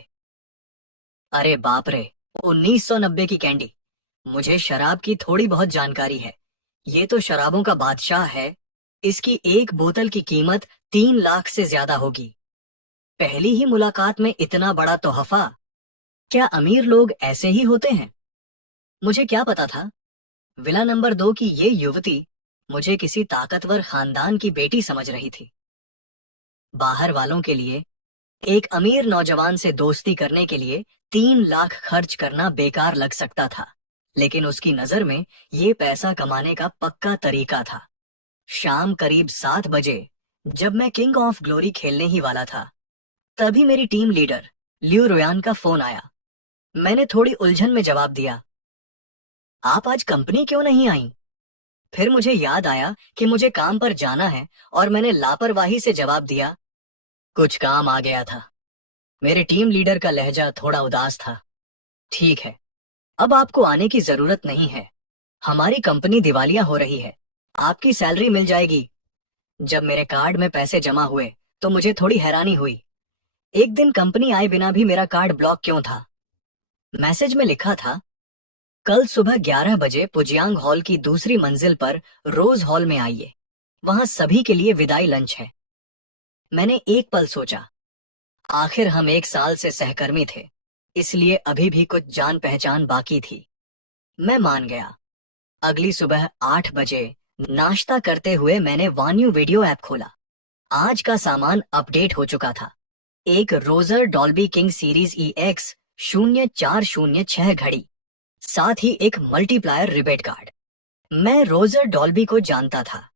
अरे बाप रे, 1990 की कैंडी। मुझे शराब की थोड़ी बहुत जानकारी है। ये तो शराबों का बादशाह है। इसकी एक बोतल की कीमत 3 लाख से ज्यादा होगी। पहली ही मुलाकात में इतना बड़ा तोहफा। क्या अमीर लोग ऐसे ही होते हैं? मुझे क्या पता था। विला नंबर 2 की ये युवती मुझे किसी ताकतवर खानदान की बेटी समझ रही थी। बाहर वालों के लिए एक अमीर नौजवान से दोस्ती करने के लिए 3 लाख खर्च करना बेकार लग सकता था, लेकिन उसकी नजर में ये पैसा कमाने का पक्का तरीका था। शाम करीब 7 बजे, जब मैं किंग ऑफ ग्लोरी खेलने ही वाला था, तभी मेरी टीम लीडर लियू रोयान का फोन आया। मैंने थोड़ी उलझन में जवाब दिया, आप आज कंपनी क्यों नहीं आई? फिर मुझे याद आया कि मुझे काम पर जाना है और मैंने लापरवाही से जवाब दिया, कुछ काम आ गया था। मेरे टीम लीडर का लहजा थोड़ा उदास था। ठीक है, अब आपको आने की जरूरत नहीं है। हमारी कंपनी दिवालिया हो रही है। आपकी सैलरी मिल जाएगी। जब मेरे कार्ड में पैसे जमा हुए तो मुझे थोड़ी हैरानी हुई। एक दिन कंपनी आए बिना भी मेरा कार्ड ब्लॉक क्यों था? मैसेज में लिखा था, कल सुबह 11 बजे पुजियांग हॉल की दूसरी मंजिल पर रोज हॉल में आइए। वहां सभी के लिए विदाई लंच है। मैंने एक पल सोचा, आखिर हम 1 साल से सहकर्मी थे, इसलिए अभी भी कुछ जान पहचान बाकी थी। मैं मान गया। अगली सुबह 8 बजे नाश्ता करते हुए मैंने वान्यू वीडियो ऐप खोला। आज का सामान अपडेट हो चुका था। एक Roger Dolby king series EX 0406 घड़ी, साथ ही एक मल्टीप्लायर रिबेट कार्ड। मैं रोजर डॉल्बी को जानता था।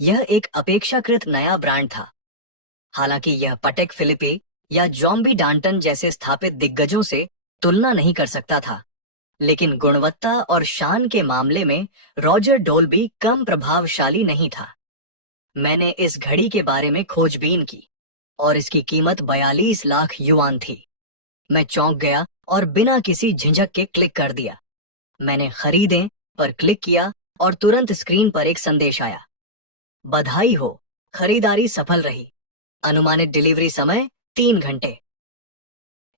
यह एक अपेक्षाकृत नया ब्रांड था। हालांकि यह पटेक फिलिपे या जॉम्बी डांटन जैसे स्थापित दिग्गजों से तुलना नहीं कर सकता था, लेकिन गुणवत्ता और शान के मामले में रॉजर डॉल्बी कम प्रभावशाली नहीं था। मैंने इस घड़ी के बारे में खोजबीन की और इसकी कीमत 42 लाख युआन थी। मैं चौंक गया और बिना किसी झिझक के क्लिक कर दिया। मैंने खरीदें पर क्लिक किया और तुरंत स्क्रीन पर एक संदेश आया, बधाई हो, खरीदारी सफल रही। अनुमानित डिलीवरी समय 3 घंटे।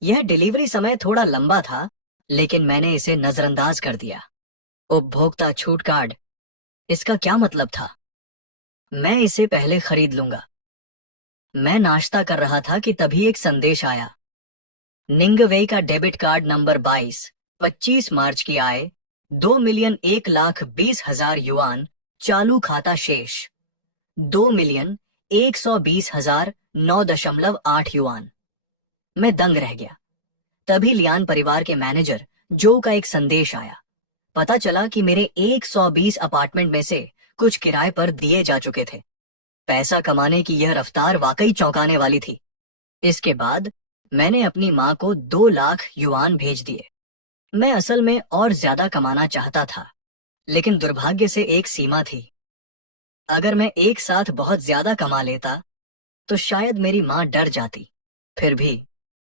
यह डिलीवरी समय थोड़ा लंबा था, लेकिन मैंने इसे नजरअंदाज कर दिया। उपभोक्ता छूट कार्ड, इसका क्या मतलब था? मैं इसे पहले खरीद लूंगा। मैं नाश्ता कर रहा था कि तभी एक संदेश आया, निंगवेई का डेबिट कार्ड नंबर 25 मार्च की आय 2,01,20,000 युआन, चालू खाता शेष 2,120,009.8 युआन। मैं दंग रह गया। तभी लियान परिवार के मैनेजर जो का एक संदेश आया। पता चला कि मेरे 120 अपार्टमेंट में से कुछ किराए पर दिए जा चुके थे। पैसा कमाने की यह रफ्तार वाकई चौंकाने वाली थी। इसके बाद मैंने अपनी माँ को 2 लाख युआन भेज दिए। मैं असल में और ज्यादा कमाना चाहता था, लेकिन दुर्भाग्य से एक सीमा थी। अगर मैं एक साथ बहुत ज्यादा कमा लेता तो शायद मेरी माँ डर जाती। फिर भी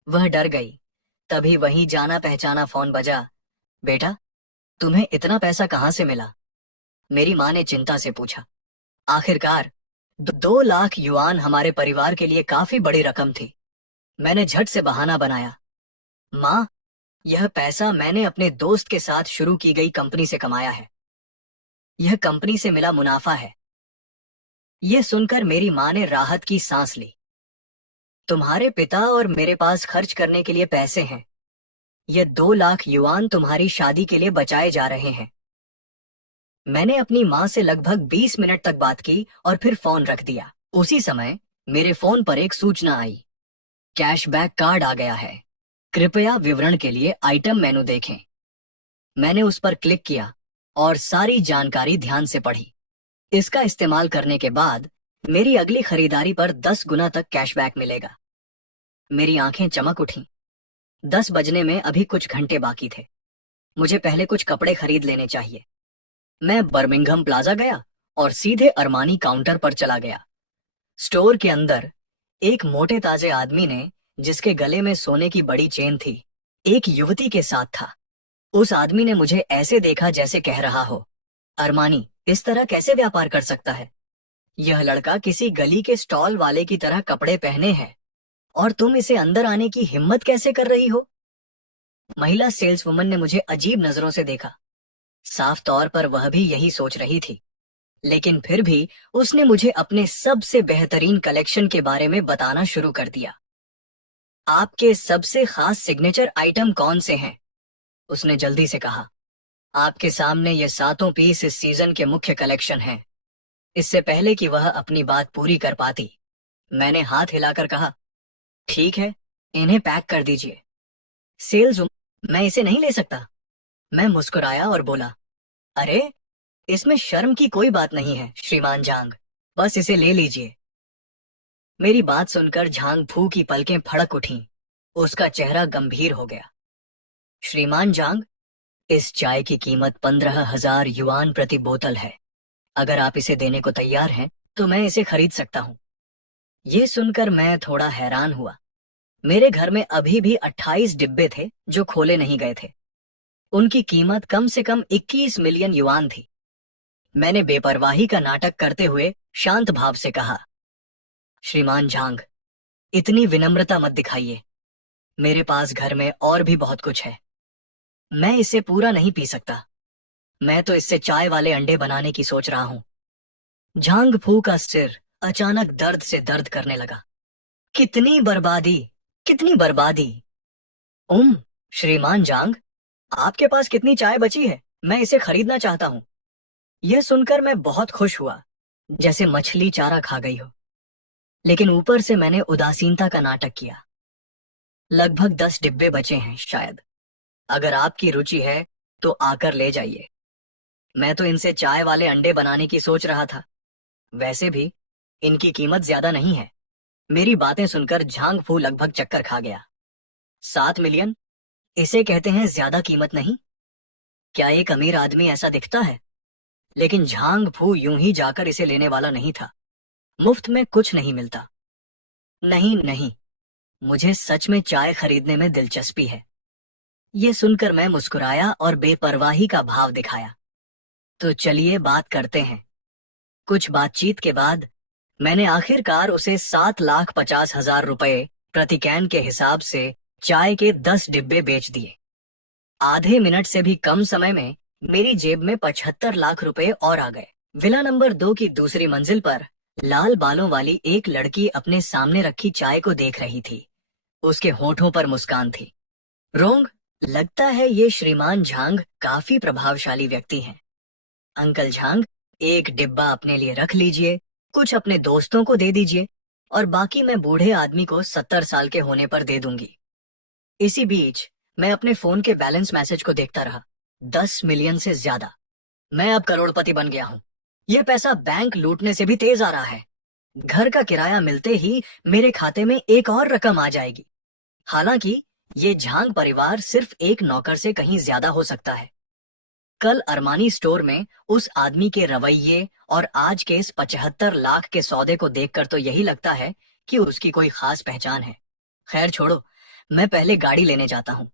वह डर गई। तभी वही जाना पहचाना फोन बजा। बेटा, तुम्हें इतना पैसा कहाँ से मिला? मेरी माँ ने चिंता से पूछा। आखिरकार 2 लाख युआन हमारे परिवार के लिए काफी बड़ी रकम थी। मैंने झट से बहाना बनाया, माँ, यह पैसा मैंने अपने दोस्त के साथ शुरू की गई कंपनी से कमाया है। यह कंपनी से मिला मुनाफा है। यह सुनकर मेरी माँ ने राहत की सांस ली। तुम्हारे पिता और मेरे पास खर्च करने के लिए पैसे हैं। यह 2 लाख युआन तुम्हारी शादी के लिए बचाए जा रहे हैं। मैंने अपनी माँ से लगभग 20 मिनट तक बात की और फिर फोन रख दिया। उसी समय मेरे फोन पर एक सूचना आई, कैशबैक कार्ड आ गया है। कृपया विवरण के लिए आइटम मेनू देखें। मैंने उस पर क्लिक किया और सारी जानकारी ध्यान से पढ़ी। इसका इस्तेमाल करने के बाद मेरी अगली खरीदारी पर 10 गुना तक कैशबैक मिलेगा। मेरी आंखें चमक उठीं। 10 बजने में अभी कुछ घंटे बाकी थे। मुझे पहले कुछ कपड़े खरीद लेने चाहिए। मैं बर्मिंघम प्लाजा गया और सीधे अरमानी काउंटर पर चला गया। स्टोर के अंदर एक मोटे ताजे आदमी ने, जिसके गले में सोने की बड़ी चेन थी, एक युवती के साथ था। उस आदमी ने मुझे ऐसे देखा जैसे कह रहा हो, अरमानी इस तरह कैसे व्यापार कर सकता है? यह लड़का किसी गली के स्टॉल वाले की तरह कपड़े पहने है और तुम इसे अंदर आने की हिम्मत कैसे कर रही हो? महिला सेल्सवुमन ने मुझे अजीब नजरों से देखा। साफ तौर पर वह भी यही सोच रही थी, लेकिन फिर भी उसने मुझे अपने सबसे बेहतरीन कलेक्शन के बारे में बताना शुरू कर दिया। आपके सबसे खास सिग्नेचर आइटम कौन से हैं? उसने जल्दी से कहा। आपके सामने ये 7 पीस इस सीजन के मुख्य कलेक्शन हैं। इससे पहले कि वह अपनी बात पूरी कर पाती, मैंने हाथ हिलाकर कहा, ठीक है, इन्हें पैक कर दीजिए। सेल्स, मैं इसे नहीं ले सकता। मैं मुस्कुराया और बोला, अरे, इसमें शर्म की कोई बात नहीं है श्रीमान झांग, बस इसे ले लीजिए। मेरी बात सुनकर झांग फू की पलकें फड़क उठीं। उसका चेहरा गंभीर हो गया। श्रीमान जांग, इस चाय की कीमत 15,000 युआन प्रति बोतल है। अगर आप इसे देने को तैयार हैं तो मैं इसे खरीद सकता हूँ। ये सुनकर मैं थोड़ा हैरान हुआ। मेरे घर में अभी भी 28 डिब्बे थे जो खोले नहीं गए थे। उनकी कीमत कम से कम 21 मिलियन युआन थी। मैंने बेपरवाही का नाटक करते हुए शांत भाव से कहा, श्रीमान झांग, इतनी विनम्रता मत दिखाइए। मेरे पास घर में और भी बहुत कुछ है। मैं इसे पूरा नहीं पी सकता। मैं तो इससे चाय वाले अंडे बनाने की सोच रहा हूं। झांग फू का सिर अचानक दर्द से दर्द करने लगा। कितनी बर्बादी, कितनी बर्बादी। उम, श्रीमान जांग, आपके पास कितनी चाय बची है? मैं इसे खरीदना चाहता हूँ। यह सुनकर मैं बहुत खुश हुआ, जैसे मछली चारा खा गई हो। लेकिन ऊपर से मैंने उदासीनता का नाटक किया। लगभग 10 डिब्बे बचे हैं शायद। अगर आपकी रुचि है तो आकर ले जाइए। मैं तो इनसे चाय वाले अंडे बनाने की सोच रहा था। वैसे भी इनकी कीमत ज्यादा नहीं है। मेरी बातें सुनकर झांग फू लगभग चक्कर खा गया। 7 मिलियन, इसे कहते हैं ज्यादा कीमत नहीं? क्या एक अमीर आदमी ऐसा दिखता है? लेकिन झांग फू यूं ही जाकर इसे लेने वाला नहीं था। मुफ्त में कुछ नहीं मिलता। नहीं नहीं, मुझे सच में चाय खरीदने में दिलचस्पी है। ये सुनकर मैं मुस्कुराया और बेपरवाही का भाव दिखाया। तो चलिए बात करते हैं। कुछ बातचीत के बाद मैंने आखिरकार उसे 7,50,000 रुपए प्रति कैन के हिसाब से चाय के 10 डिब्बे बेच दिए। आधे मिनट से भी कम समय में मेरी जेब में 75 लाख रुपए और आ गए। विला नंबर 2 की दूसरी मंजिल पर लाल बालों वाली एक लड़की अपने सामने रखी चाय को देख रही थी। उसके होठों पर मुस्कान थी। रोंग, लगता है ये श्रीमान झांग काफी प्रभावशाली व्यक्ति हैं। अंकल झांग, एक डिब्बा अपने लिए रख लीजिए, कुछ अपने दोस्तों को दे दीजिए और बाकी मैं बूढ़े आदमी को 70 साल के होने पर दे दूंगी। इसी बीच मैं अपने फोन के बैलेंस मैसेज को देखता रहा। 10 मिलियन से ज्यादा। मैं अब करोड़पति बन गया हूँ। यह पैसा बैंक लूटने से भी तेज आ रहा है। घर का किराया मिलते ही मेरे खाते में एक और रकम आ जाएगी। हालांकि ये झांग परिवार सिर्फ एक नौकर से कहीं ज्यादा हो सकता है। कल अरमानी स्टोर में उस आदमी के रवैये और आज के इस 75 लाख के सौदे को देखकर तो यही लगता है कि उसकी कोई खास पहचान है। खैर छोड़ो, मैं पहले गाड़ी लेने जाता हूँ।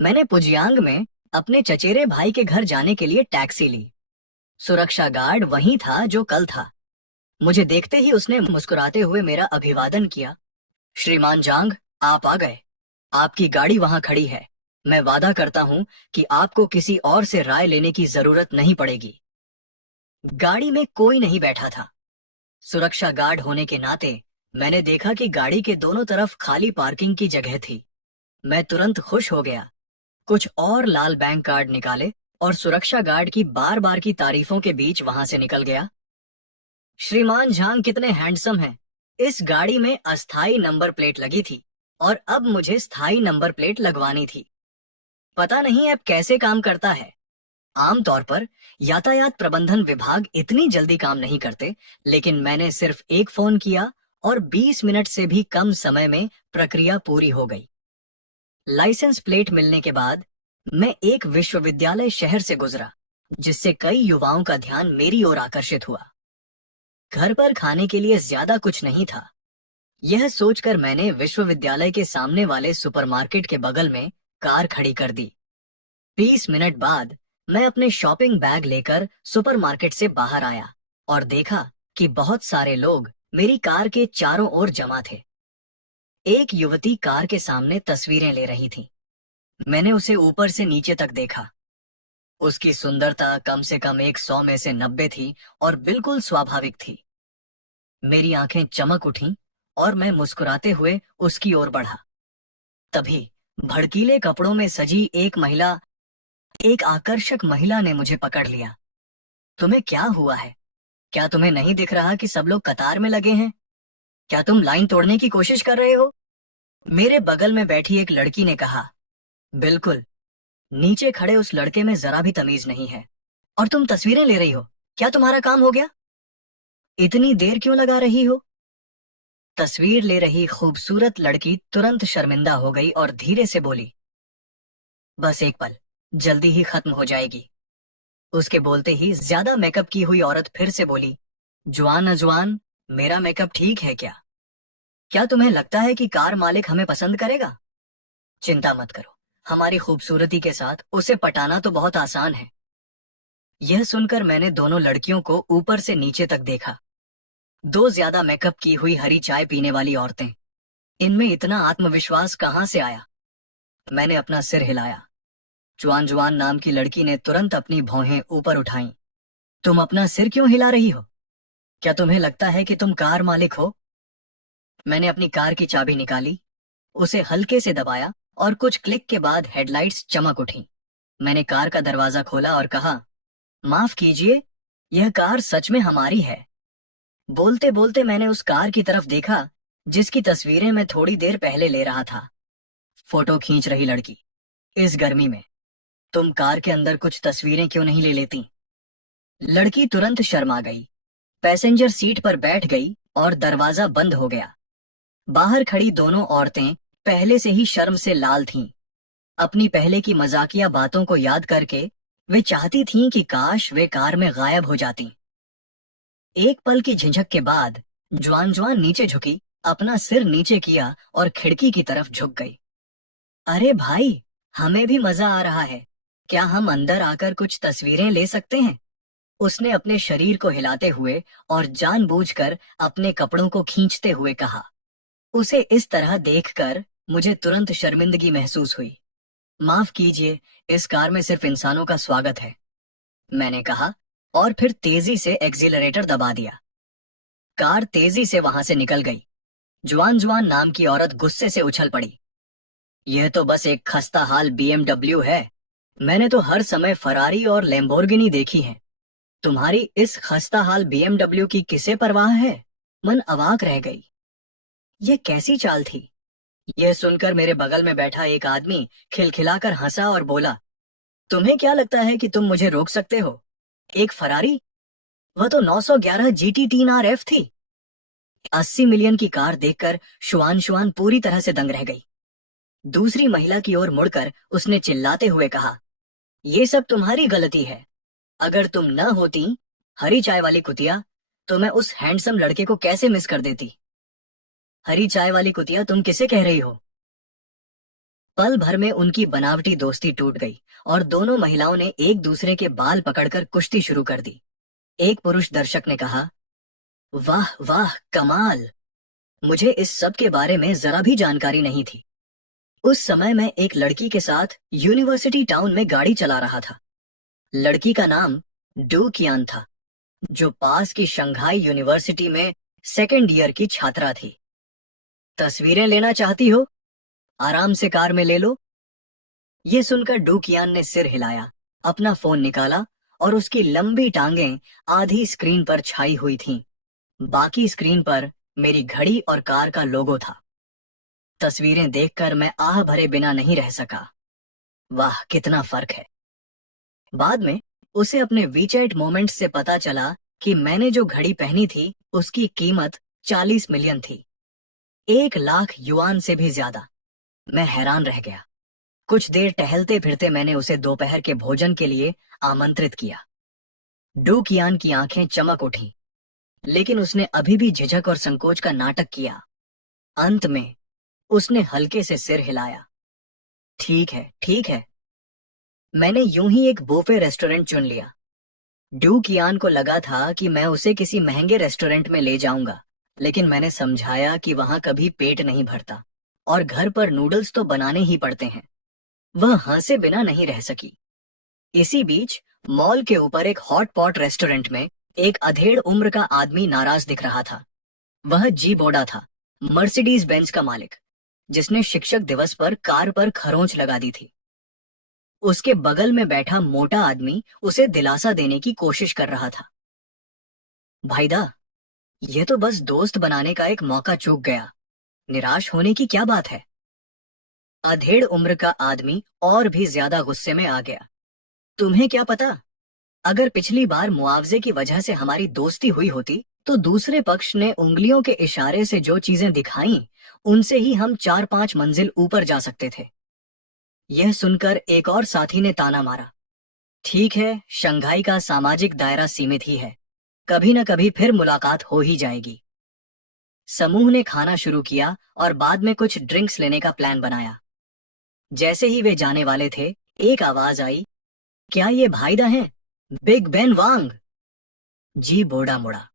मैंने पुजियांग में अपने चचेरे भाई के घर जाने के लिए टैक्सी ली। सुरक्षा गार्ड वही था जो कल था। मुझे देखते ही उसने मुस्कुराते हुए मेरा अभिवादन किया। श्रीमान जांग, आप आ गए। आपकी गाड़ी वहां खड़ी है। मैं वादा करता हूं कि आपको किसी और से राय लेने की जरूरत नहीं पड़ेगी। गाड़ी में कोई नहीं बैठा था। सुरक्षा गार्ड होने के नाते मैंने देखा कि गाड़ी के दोनों तरफ खाली पार्किंग की जगह थी। मैं तुरंत खुश हो गया। कुछ और लाल बैंक कार्ड निकाले और सुरक्षा गार्ड की बार बार की तारीफों के बीच वहां से निकल गया। श्रीमान झांग कितने हैंडसम हैं। इस गाड़ी में अस्थाई नंबर प्लेट लगी थी और अब मुझे स्थायी नंबर प्लेट लगवानी थी। पता नहीं अब कैसे काम करता है। आमतौर पर यातायात प्रबंधन विभाग इतनी जल्दी काम नहीं करते, लेकिन मैंने सिर्फ एक फोन किया और 20 मिनट से भी कम समय में प्रक्रिया पूरी हो गई। लाइसेंस प्लेट मिलने के बाद मैं एक विश्वविद्यालय शहर से गुजरा, जिससे कई युवाओं का ध्यान मेरी ओर आकर्षित हुआ। घर पर खाने के लिए ज्यादा कुछ नहीं था। यह सोचकर मैंने विश्वविद्यालय के सामने वाले सुपरमार्केट के बगल में कार खड़ी कर दी। 20 मिनट बाद मैं अपने शॉपिंग बैग लेकर सुपरमार्केट से बाहर आया और देखा कि बहुत सारे लोग मेरी कार के चारों ओर जमा थे। एक युवती कार के सामने तस्वीरें ले रही थी। मैंने उसे ऊपर से नीचे तक देखा। उसकी सुंदरता कम से कम 100 में से 90 थी और बिल्कुल स्वाभाविक थी। मेरी आंखें चमक उठीं और मैं मुस्कुराते हुए उसकी ओर बढ़ा। तभी भड़कीले कपड़ों में सजी एक आकर्षक महिला ने मुझे पकड़ लिया। तुम्हें क्या हुआ है? क्या तुम्हें नहीं दिख रहा कि सब लोग कतार में लगे हैं? क्या तुम लाइन तोड़ने की कोशिश कर रहे हो? मेरे बगल में बैठी एक लड़की ने कहा। बिल्कुल। नीचे खड़े उस लड़के में जरा भी तमीज नहीं है। और तुम तस्वीरें ले रही हो? क्या तुम्हारा काम हो गया? इतनी देर क्यों लगा रही हो? तस्वीर ले रही खूबसूरत लड़की तुरंत शर्मिंदा हो गई और धीरे से बोली, बस एक पल, जल्दी ही खत्म हो जाएगी। उसके बोलते ही ज्यादा मेकअप की हुई औरत फिर से बोली, जवान अजवान, मेरा मेकअप ठीक है क्या? क्या तुम्हें लगता है कि कार मालिक हमें पसंद करेगा? चिंता मत करो, हमारी खूबसूरती के साथ उसे पटाना तो बहुत आसान है। यह सुनकर मैंने दोनों लड़कियों को ऊपर से नीचे तक देखा। दो ज्यादा मेकअप की हुई हरी चाय पीने वाली औरतें। इनमें इतना आत्मविश्वास कहाँ से आया? मैंने अपना सिर हिलाया। जुआन जुआन नाम की लड़की ने तुरंत अपनी भौहें ऊपर उठाईं। तुम अपना सिर क्यों हिला रही हो? क्या तुम्हें लगता है कि तुम कार मालिक हो? मैंने अपनी कार की चाबी निकाली, उसे हल्के से दबाया और कुछ क्लिक के बाद हेडलाइट्स चमक उठी। मैंने कार का दरवाजा खोला और कहा, माफ कीजिए, यह कार सच में हमारी है। बोलते बोलते मैंने उस कार की तरफ देखा जिसकी तस्वीरें मैं थोड़ी देर पहले ले रहा था। फोटो खींच रही लड़की, इस गर्मी में तुम कार के अंदर कुछ तस्वीरें क्यों नहीं ले लेती? लड़की तुरंत शर्मा गई, पैसेंजर सीट पर बैठ गई और दरवाजा बंद हो गया। बाहर खड़ी दोनों औरतें पहले से ही शर्म से लाल थीं। अपनी पहले की मजाकिया बातों को याद करके वे चाहती थीं कि काश वे कार में गायब हो जातीं। एक पल की झिझक के बाद जुआन जुआन नीचे झुकी, अपना सिर नीचे किया और खिड़की की तरफ झुक गई। अरे भाई, हमें भी मजा आ रहा है, क्या हम अंदर आकर कुछ तस्वीरें ले सकते हैं? उसने अपने शरीर को हिलाते हुए और जानबूझकर अपने कपड़ों को खींचते हुए कहा। उसे इस तरह देखकर मुझे तुरंत शर्मिंदगी महसूस हुई। माफ कीजिए, इस कार में सिर्फ इंसानों का स्वागत है, मैंने कहा और फिर तेजी से एक्सीलरेटर दबा दिया। कार तेजी से वहां से निकल गई। जुआन जुआन नाम की औरत गुस्से से उछल पड़ी। यह तो बस एक खस्ता हाल BMW है। मैंने तो हर समय फरारी और लैम्बोर्गिनी देखी है। तुम्हारी इस खस्ता हाल BMW की किसे परवाह है? मन अवाक रह गई। यह कैसी चाल थी? यह सुनकर मेरे बगल में बैठा एक आदमी खिलखिलाकर हंसा और बोला, तुम्हें क्या लगता है कि तुम मुझे रोक सकते हो? एक फरारी, वह तो 911 GT3 RF थी। 80 मिलियन की कार देखकर शुआन शुआन पूरी तरह से दंग रह गई। दूसरी महिला की ओर मुड़कर उसने चिल्लाते हुए कहा, ये सब तुम्हारी गलती है। अगर तुम न होती, हरी चाय वाली कुतिया, तो मैं उस हैंडसम लड़के को कैसे मिस कर देती? हरी चाय वाली कुतिया तुम किसे कह रही हो? पल भर में उनकी बनावटी दोस्ती टूट गई और दोनों महिलाओं ने एक दूसरे के बाल पकड़कर कुश्ती शुरू कर दी। एक पुरुष दर्शक ने कहा, वाह वाह, कमाल! मुझे इस सब के बारे में जरा भी जानकारी नहीं थी। उस समय मैं एक लड़की के साथ यूनिवर्सिटी टाउन में गाड़ी चला रहा था। लड़की का नाम डू कियान था, जो पास की शंघाई यूनिवर्सिटी में सेकेंड ईयर की छात्रा थी। तस्वीरें लेना चाहती हो? आराम से कार में ले लो। ये सुनकर डू कियान ने सिर हिलाया, अपना फोन निकाला और उसकी लंबी टांगें आधी स्क्रीन पर छाई हुई थीं। बाकी स्क्रीन पर मेरी घड़ी और कार का लोगो था। तस्वीरें देखकर मैं आह भरे बिना नहीं रह सका। वाह, कितना फर्क है। बाद में उसे अपने वीचैट मोमेंट्स से पता चला कि मैंने जो घड़ी पहनी थी उसकी कीमत 40 मिलियन थी, 1 लाख युआन से भी ज्यादा। मैं हैरान रह गया। कुछ देर टहलते फिरते मैंने उसे दोपहर के भोजन के लिए आमंत्रित किया। डू कियान की आंखें चमक उठीं, लेकिन उसने अभी भी झिझक और संकोच का नाटक किया। अंत में उसने हल्के से सिर हिलाया। ठीक है, ठीक है। मैंने यूं ही एक बुफे रेस्टोरेंट चुन लिया। डू कियान को लगा था कि मैं उसे किसी महंगे रेस्टोरेंट में ले जाऊंगा, लेकिन मैंने समझाया कि वहां कभी पेट नहीं भरता और घर पर नूडल्स तो बनाने ही पड़ते हैं। वह हंसे बिना नहीं रह सकी। इसी बीच मॉल के ऊपर एक हॉट पॉट रेस्टोरेंट में एक अधेड़ उम्र का आदमी नाराज दिख रहा था। वह जी बोडा था, मर्सिडीज बेंज का मालिक, जिसने शिक्षक दिवस पर कार पर खरोंच लगा दी थी। उसके बगल में बैठा मोटा आदमी उसे दिलासा देने की कोशिश कर रहा था। भाईदा, यह तो बस दोस्त बनाने का एक मौका चूक गया, निराश होने की क्या बात है? अधेड़ उम्र का आदमी और भी ज्यादा गुस्से में आ गया। तुम्हें क्या पता, अगर पिछली बार मुआवजे की वजह से हमारी दोस्ती हुई होती तो दूसरे पक्ष ने उंगलियों के इशारे से जो चीजें दिखाई, उनसे ही हम 4-5 मंजिल ऊपर जा सकते थे। यह सुनकर एक और साथी ने ताना मारा, ठीक है, शंघाई का सामाजिक दायरा सीमित ही है, कभी न कभी फिर मुलाकात हो ही जाएगी। समूह ने खाना शुरू किया और बाद में कुछ ड्रिंक्स लेने का प्लान बनाया। जैसे ही वे जाने वाले थे, एक आवाज आई, क्या ये भाईदा हैं? बिग बेन वांग। जी बोड़ा मुड़ा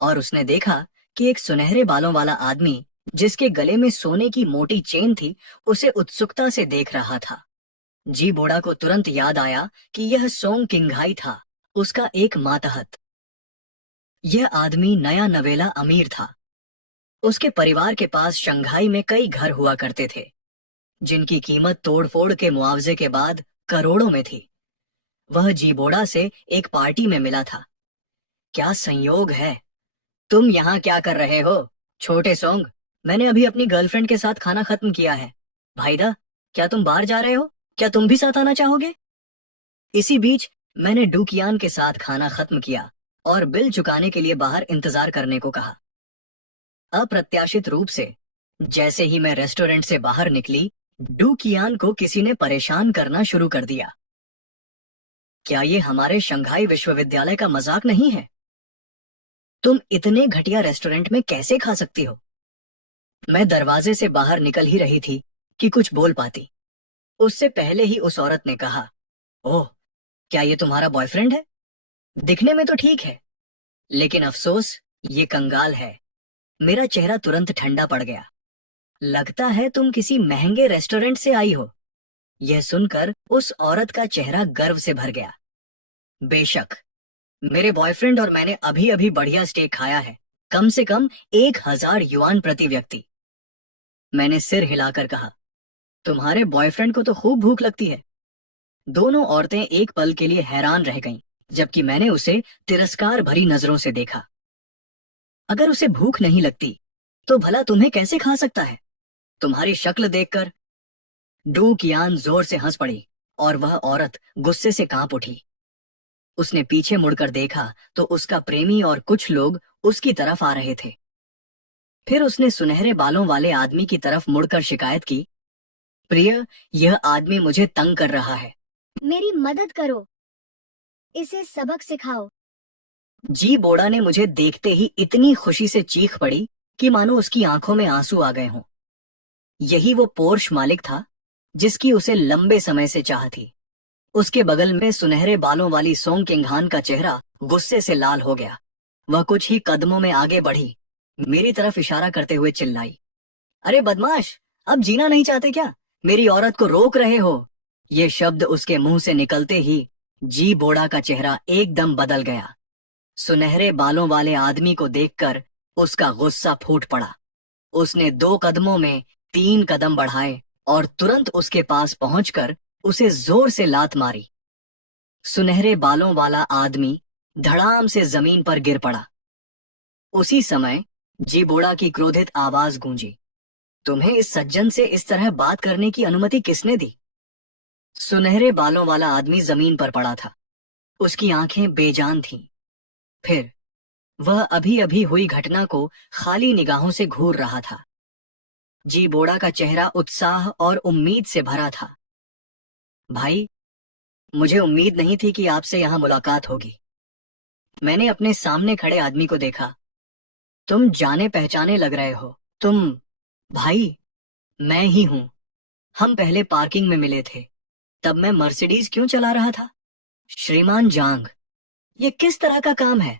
और उसने देखा कि एक सुनहरे बालों वाला आदमी, जिसके गले में सोने की मोटी चेन थी, उसे उत्सुकता से देख रहा था। जी बोड़ा को तुरंत याद आया कि यह सोंग किंघाई था, उसका एक मातहत। यह आदमी नया नवेला अमीर था। उसके परिवार के पास शंघाई में कई घर हुआ करते थे, जिनकी कीमत तोड़फोड़ के मुआवजे के बाद करोड़ों में थी। वह जीबोड़ा से एक पार्टी में मिला था। क्या संयोग है! तुम यहाँ क्या कर रहे हो, छोटे सोंग? मैंने अभी अपनी गर्लफ्रेंड के साथ खाना खत्म किया है। भाईदा, क्या तुम बाहर जा रहे हो? क्या तुम भी साथ आना चाहोगे? इसी बीच मैंने डूकियान के साथ खाना खत्म किया और बिल चुकाने के लिए बाहर इंतजार करने को कहा। अप्रत्याशित रूप से जैसे ही मैं रेस्टोरेंट से बाहर निकली, डूकियान को किसी ने परेशान करना शुरू कर दिया। क्या ये हमारे शंघाई विश्वविद्यालय का मजाक नहीं है? तुम इतने घटिया रेस्टोरेंट में कैसे खा सकती हो? मैं दरवाजे से बाहर निकल ही रही थी कि कुछ बोल पाती। उससे पहले ही उस औरत ने कहा, ओह, क्या ये तुम्हारा बॉयफ्रेंड है? दिखने में तो ठीक है, लेकिन अफसोस ये कंगाल है। मेरा चेहरा तुरंत ठंडा पड़ गया। लगता है तुम किसी महंगे रेस्टोरेंट से आई हो। यह सुनकर उस औरत का चेहरा गर्व से भर गया। बेशक, मेरे बॉयफ्रेंड और मैंने अभी अभी बढ़िया स्टेक खाया है, कम से कम 1000 युआन प्रति व्यक्ति। मैंने सिर हिलाकर कहा, तुम्हारे बॉयफ्रेंड को तो खूब भूख लगती है। दोनों औरतें एक पल के लिए हैरान रह गईं, जबकि मैंने उसे तिरस्कार भरी नजरों से देखा। अगर उसे भूख नहीं लगती, तो भला तुम्हें कैसे खा सकता है? तुम्हारी शक्ल देखकर। डू कियान जोर से हंस पड़ी और वह औरत गुस्से से कांप उठी। उसने पीछे मुड़कर देखा तो उसका प्रेमी और कुछ लोग उसकी तरफ आ रहे थे। फिर उसने सुनहरे बालों वाले आदमी की तरफ मुड़कर शिकायत की, प्रिय, यह आदमी मुझे तंग कर रहा है। मेरी मदद करो, इसे सबक सिखाओ। जी बोड़ा ने मुझे देखते ही इतनी खुशी से चीख पड़ी कि मानो उसकी आंखों में आंसू आ गए हों। यही वो पोर्श मालिक था जिसकी उसे लंबे समय से चाह थी। उसके बगल में सुनहरे बालों वाली सोंग किंघान का चेहरा गुस्से से लाल हो गया। वह कुछ ही कदमों में आगे बढ़ी, मेरी तरफ इशारा करते हुए चिल्लाई, अरे बदमाश, अब जीना नहीं चाहते क्या? मेरी औरत को रोक रहे हो? ये शब्द उसके मुंह से निकलते ही जी बोड़ा का चेहरा एकदम बदल गया। सुनहरे बालों वाले आदमी को देखकर उसका गुस्सा फूट पड़ा। उसने 2 कदमों में 3 कदम बढ़ाए और तुरंत उसके पास पहुंचकर उसे जोर से लात मारी। सुनहरे बालों वाला आदमी धड़ाम से जमीन पर गिर पड़ा। उसी समय जी बोड़ा की क्रोधित आवाज गूंजी, तुम्हें इस सज्जन से इस तरह बात करने की अनुमति किसने दी? सुनहरे बालों वाला आदमी जमीन पर पड़ा था। उसकी आंखें बेजान थीं। फिर वह अभी अभी हुई घटना को खाली निगाहों से घूर रहा था। जी बोड़ा का चेहरा उत्साह और उम्मीद से भरा था। भाई, मुझे उम्मीद नहीं थी कि आपसे यहां मुलाकात होगी। मैंने अपने सामने खड़े आदमी को देखा। तुम जाने पहचाने लग रहे हो। तुम? भाई, मैं ही हूं। हम पहले पार्किंग में मिले थे, तब मैं मर्सिडीज क्यों चला रहा था? श्रीमान जांग, ये किस तरह का काम है?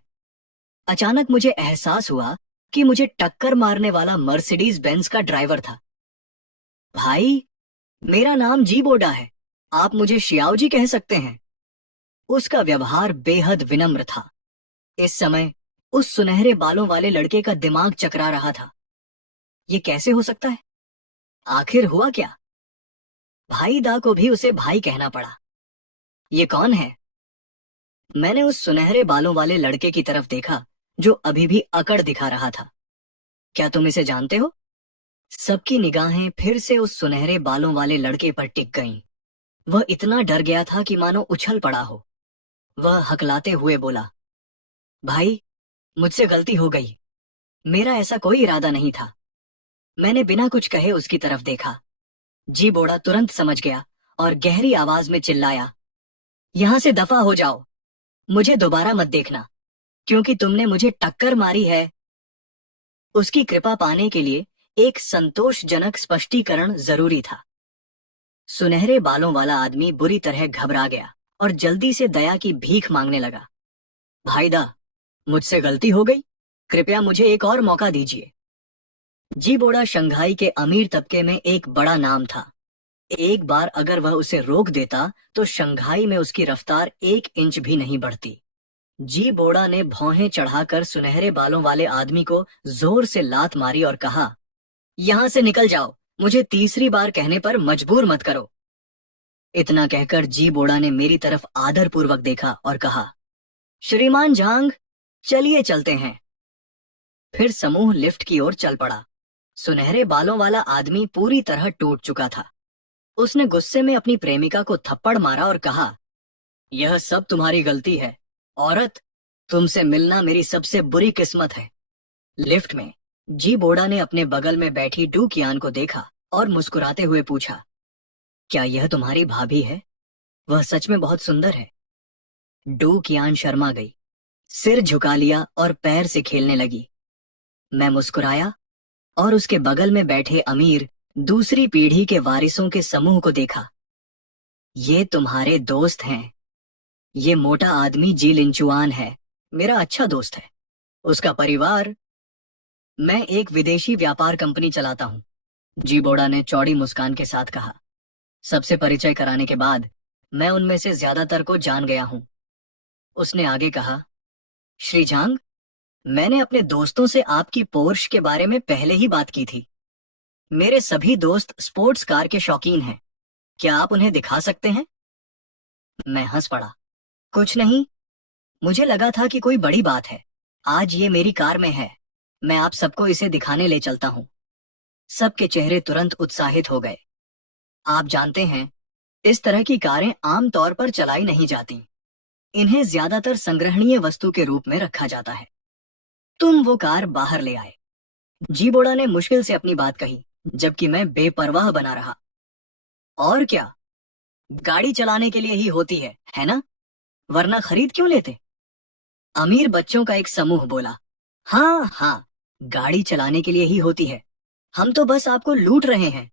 अचानक मुझे एहसास हुआ कि मुझे टक्कर मारने वाला मर्सिडीज बेंज का ड्राइवर था। भाई, मेरा नाम जी बोडा है, आप मुझे शियाओ जी कह सकते हैं। उसका व्यवहार बेहद विनम्र था। इस समय उस सुनहरे बालों वाले लड़के का दिमाग चकरा रहा था। ये कैसे हो सकता है? आखिर हुआ क्या? भाई दा को भी उसे भाई कहना पड़ा। ये कौन है? मैंने उस सुनहरे बालों वाले लड़के की तरफ देखा जो अभी भी अकड़ दिखा रहा था। क्या तुम इसे जानते हो? सबकी निगाहें फिर से उस सुनहरे बालों वाले लड़के पर टिक गईं। वह इतना डर गया था कि मानो उछल पड़ा हो। वह हकलाते हुए बोला, भाई, मुझसे गलती हो गई। मेरा ऐसा कोई इरादा नहीं था। मैंने बिना कुछ कहे उसकी तरफ देखा। जी बोड़ा तुरंत समझ गया और गहरी आवाज में चिल्लाया, यहां से दफा हो जाओ। मुझे दोबारा मत देखना, क्योंकि तुमने मुझे टक्कर मारी है। उसकी कृपा पाने के लिए एक संतोषजनक स्पष्टीकरण जरूरी था। सुनहरे बालों वाला आदमी बुरी तरह घबरा गया और जल्दी से दया की भीख मांगने लगा। भाईदा, मुझसे गलती हो गई, कृपया मुझे एक और मौका दीजिए। जी बोड़ा शंघाई के अमीर तबके में एक बड़ा नाम था। एक बार अगर वह उसे रोक देता तो शंघाई में उसकी रफ्तार 1 इंच भी नहीं बढ़ती। जी बोड़ा ने भौहें चढ़ाकर सुनहरे बालों वाले आदमी को जोर से लात मारी और कहा, यहां से निकल जाओ, मुझे तीसरी बार कहने पर मजबूर मत करो। इतना कहकर जी बोड़ा ने मेरी तरफ आदरपूर्वक देखा और कहा, श्रीमान झांग, चलिए चलते हैं। फिर समूह लिफ्ट की ओर चल पड़ा। सुनहरे बालों वाला आदमी पूरी तरह टूट चुका था। उसने गुस्से में अपनी प्रेमिका को थप्पड़ मारा और कहा, यह सब तुम्हारी गलती है, औरत, तुमसे मिलना मेरी सबसे बुरी किस्मत है। लिफ्ट में जी बोड़ा ने अपने बगल में बैठी डू कियान को देखा और मुस्कुराते हुए पूछा, क्या यह तुम्हारी भाभी है? वह सच में बहुत सुंदर है। डू कियान शर्मा गई, सिर झुका लिया और पैर से खेलने लगी। मैं मुस्कुराया और उसके बगल में बैठे अमीर दूसरी पीढ़ी के वारिसों के समूह को देखा। ये तुम्हारे दोस्त हैं। ये मोटा आदमी जी लिंचुआन है, मेरा अच्छा दोस्त है। उसका परिवार, मैं एक विदेशी व्यापार कंपनी चलाता हूँ, जी बोड़ा ने चौड़ी मुस्कान के साथ कहा। सबसे परिचय कराने के बाद मैं उनमें से ज्यादातर को जान गया हूँ। उसने आगे कहा, श्री झांग, मैंने अपने दोस्तों से आपकी पोर्श के बारे में पहले ही बात की थी। मेरे सभी दोस्त स्पोर्ट्स कार के शौकीन हैं। क्या आप उन्हें दिखा सकते हैं? मैं हंस पड़ा। कुछ नहीं, मुझे लगा था कि कोई बड़ी बात है। आज ये मेरी कार में है, मैं आप सबको इसे दिखाने ले चलता हूँ। सबके चेहरे तुरंत उत्साहित हो गए। आप जानते हैं, इस तरह की कारें आम तौर पर चलाई नहीं जाती। इन्हें ज्यादातर संग्रहणीय वस्तु के रूप में रखा जाता है। तुम वो कार बाहर ले आए। जी बोड़ा ने मुश्किल से अपनी बात कही, जबकि मैं बेपरवाह बना रहा। और क्या, गाड़ी चलाने के लिए ही होती है ना? वरना खरीद क्यों लेते? अमीर बच्चों का एक समूह बोला, हाँ हाँ, गाड़ी चलाने के लिए ही होती है। हम तो बस आपको लूट रहे हैं।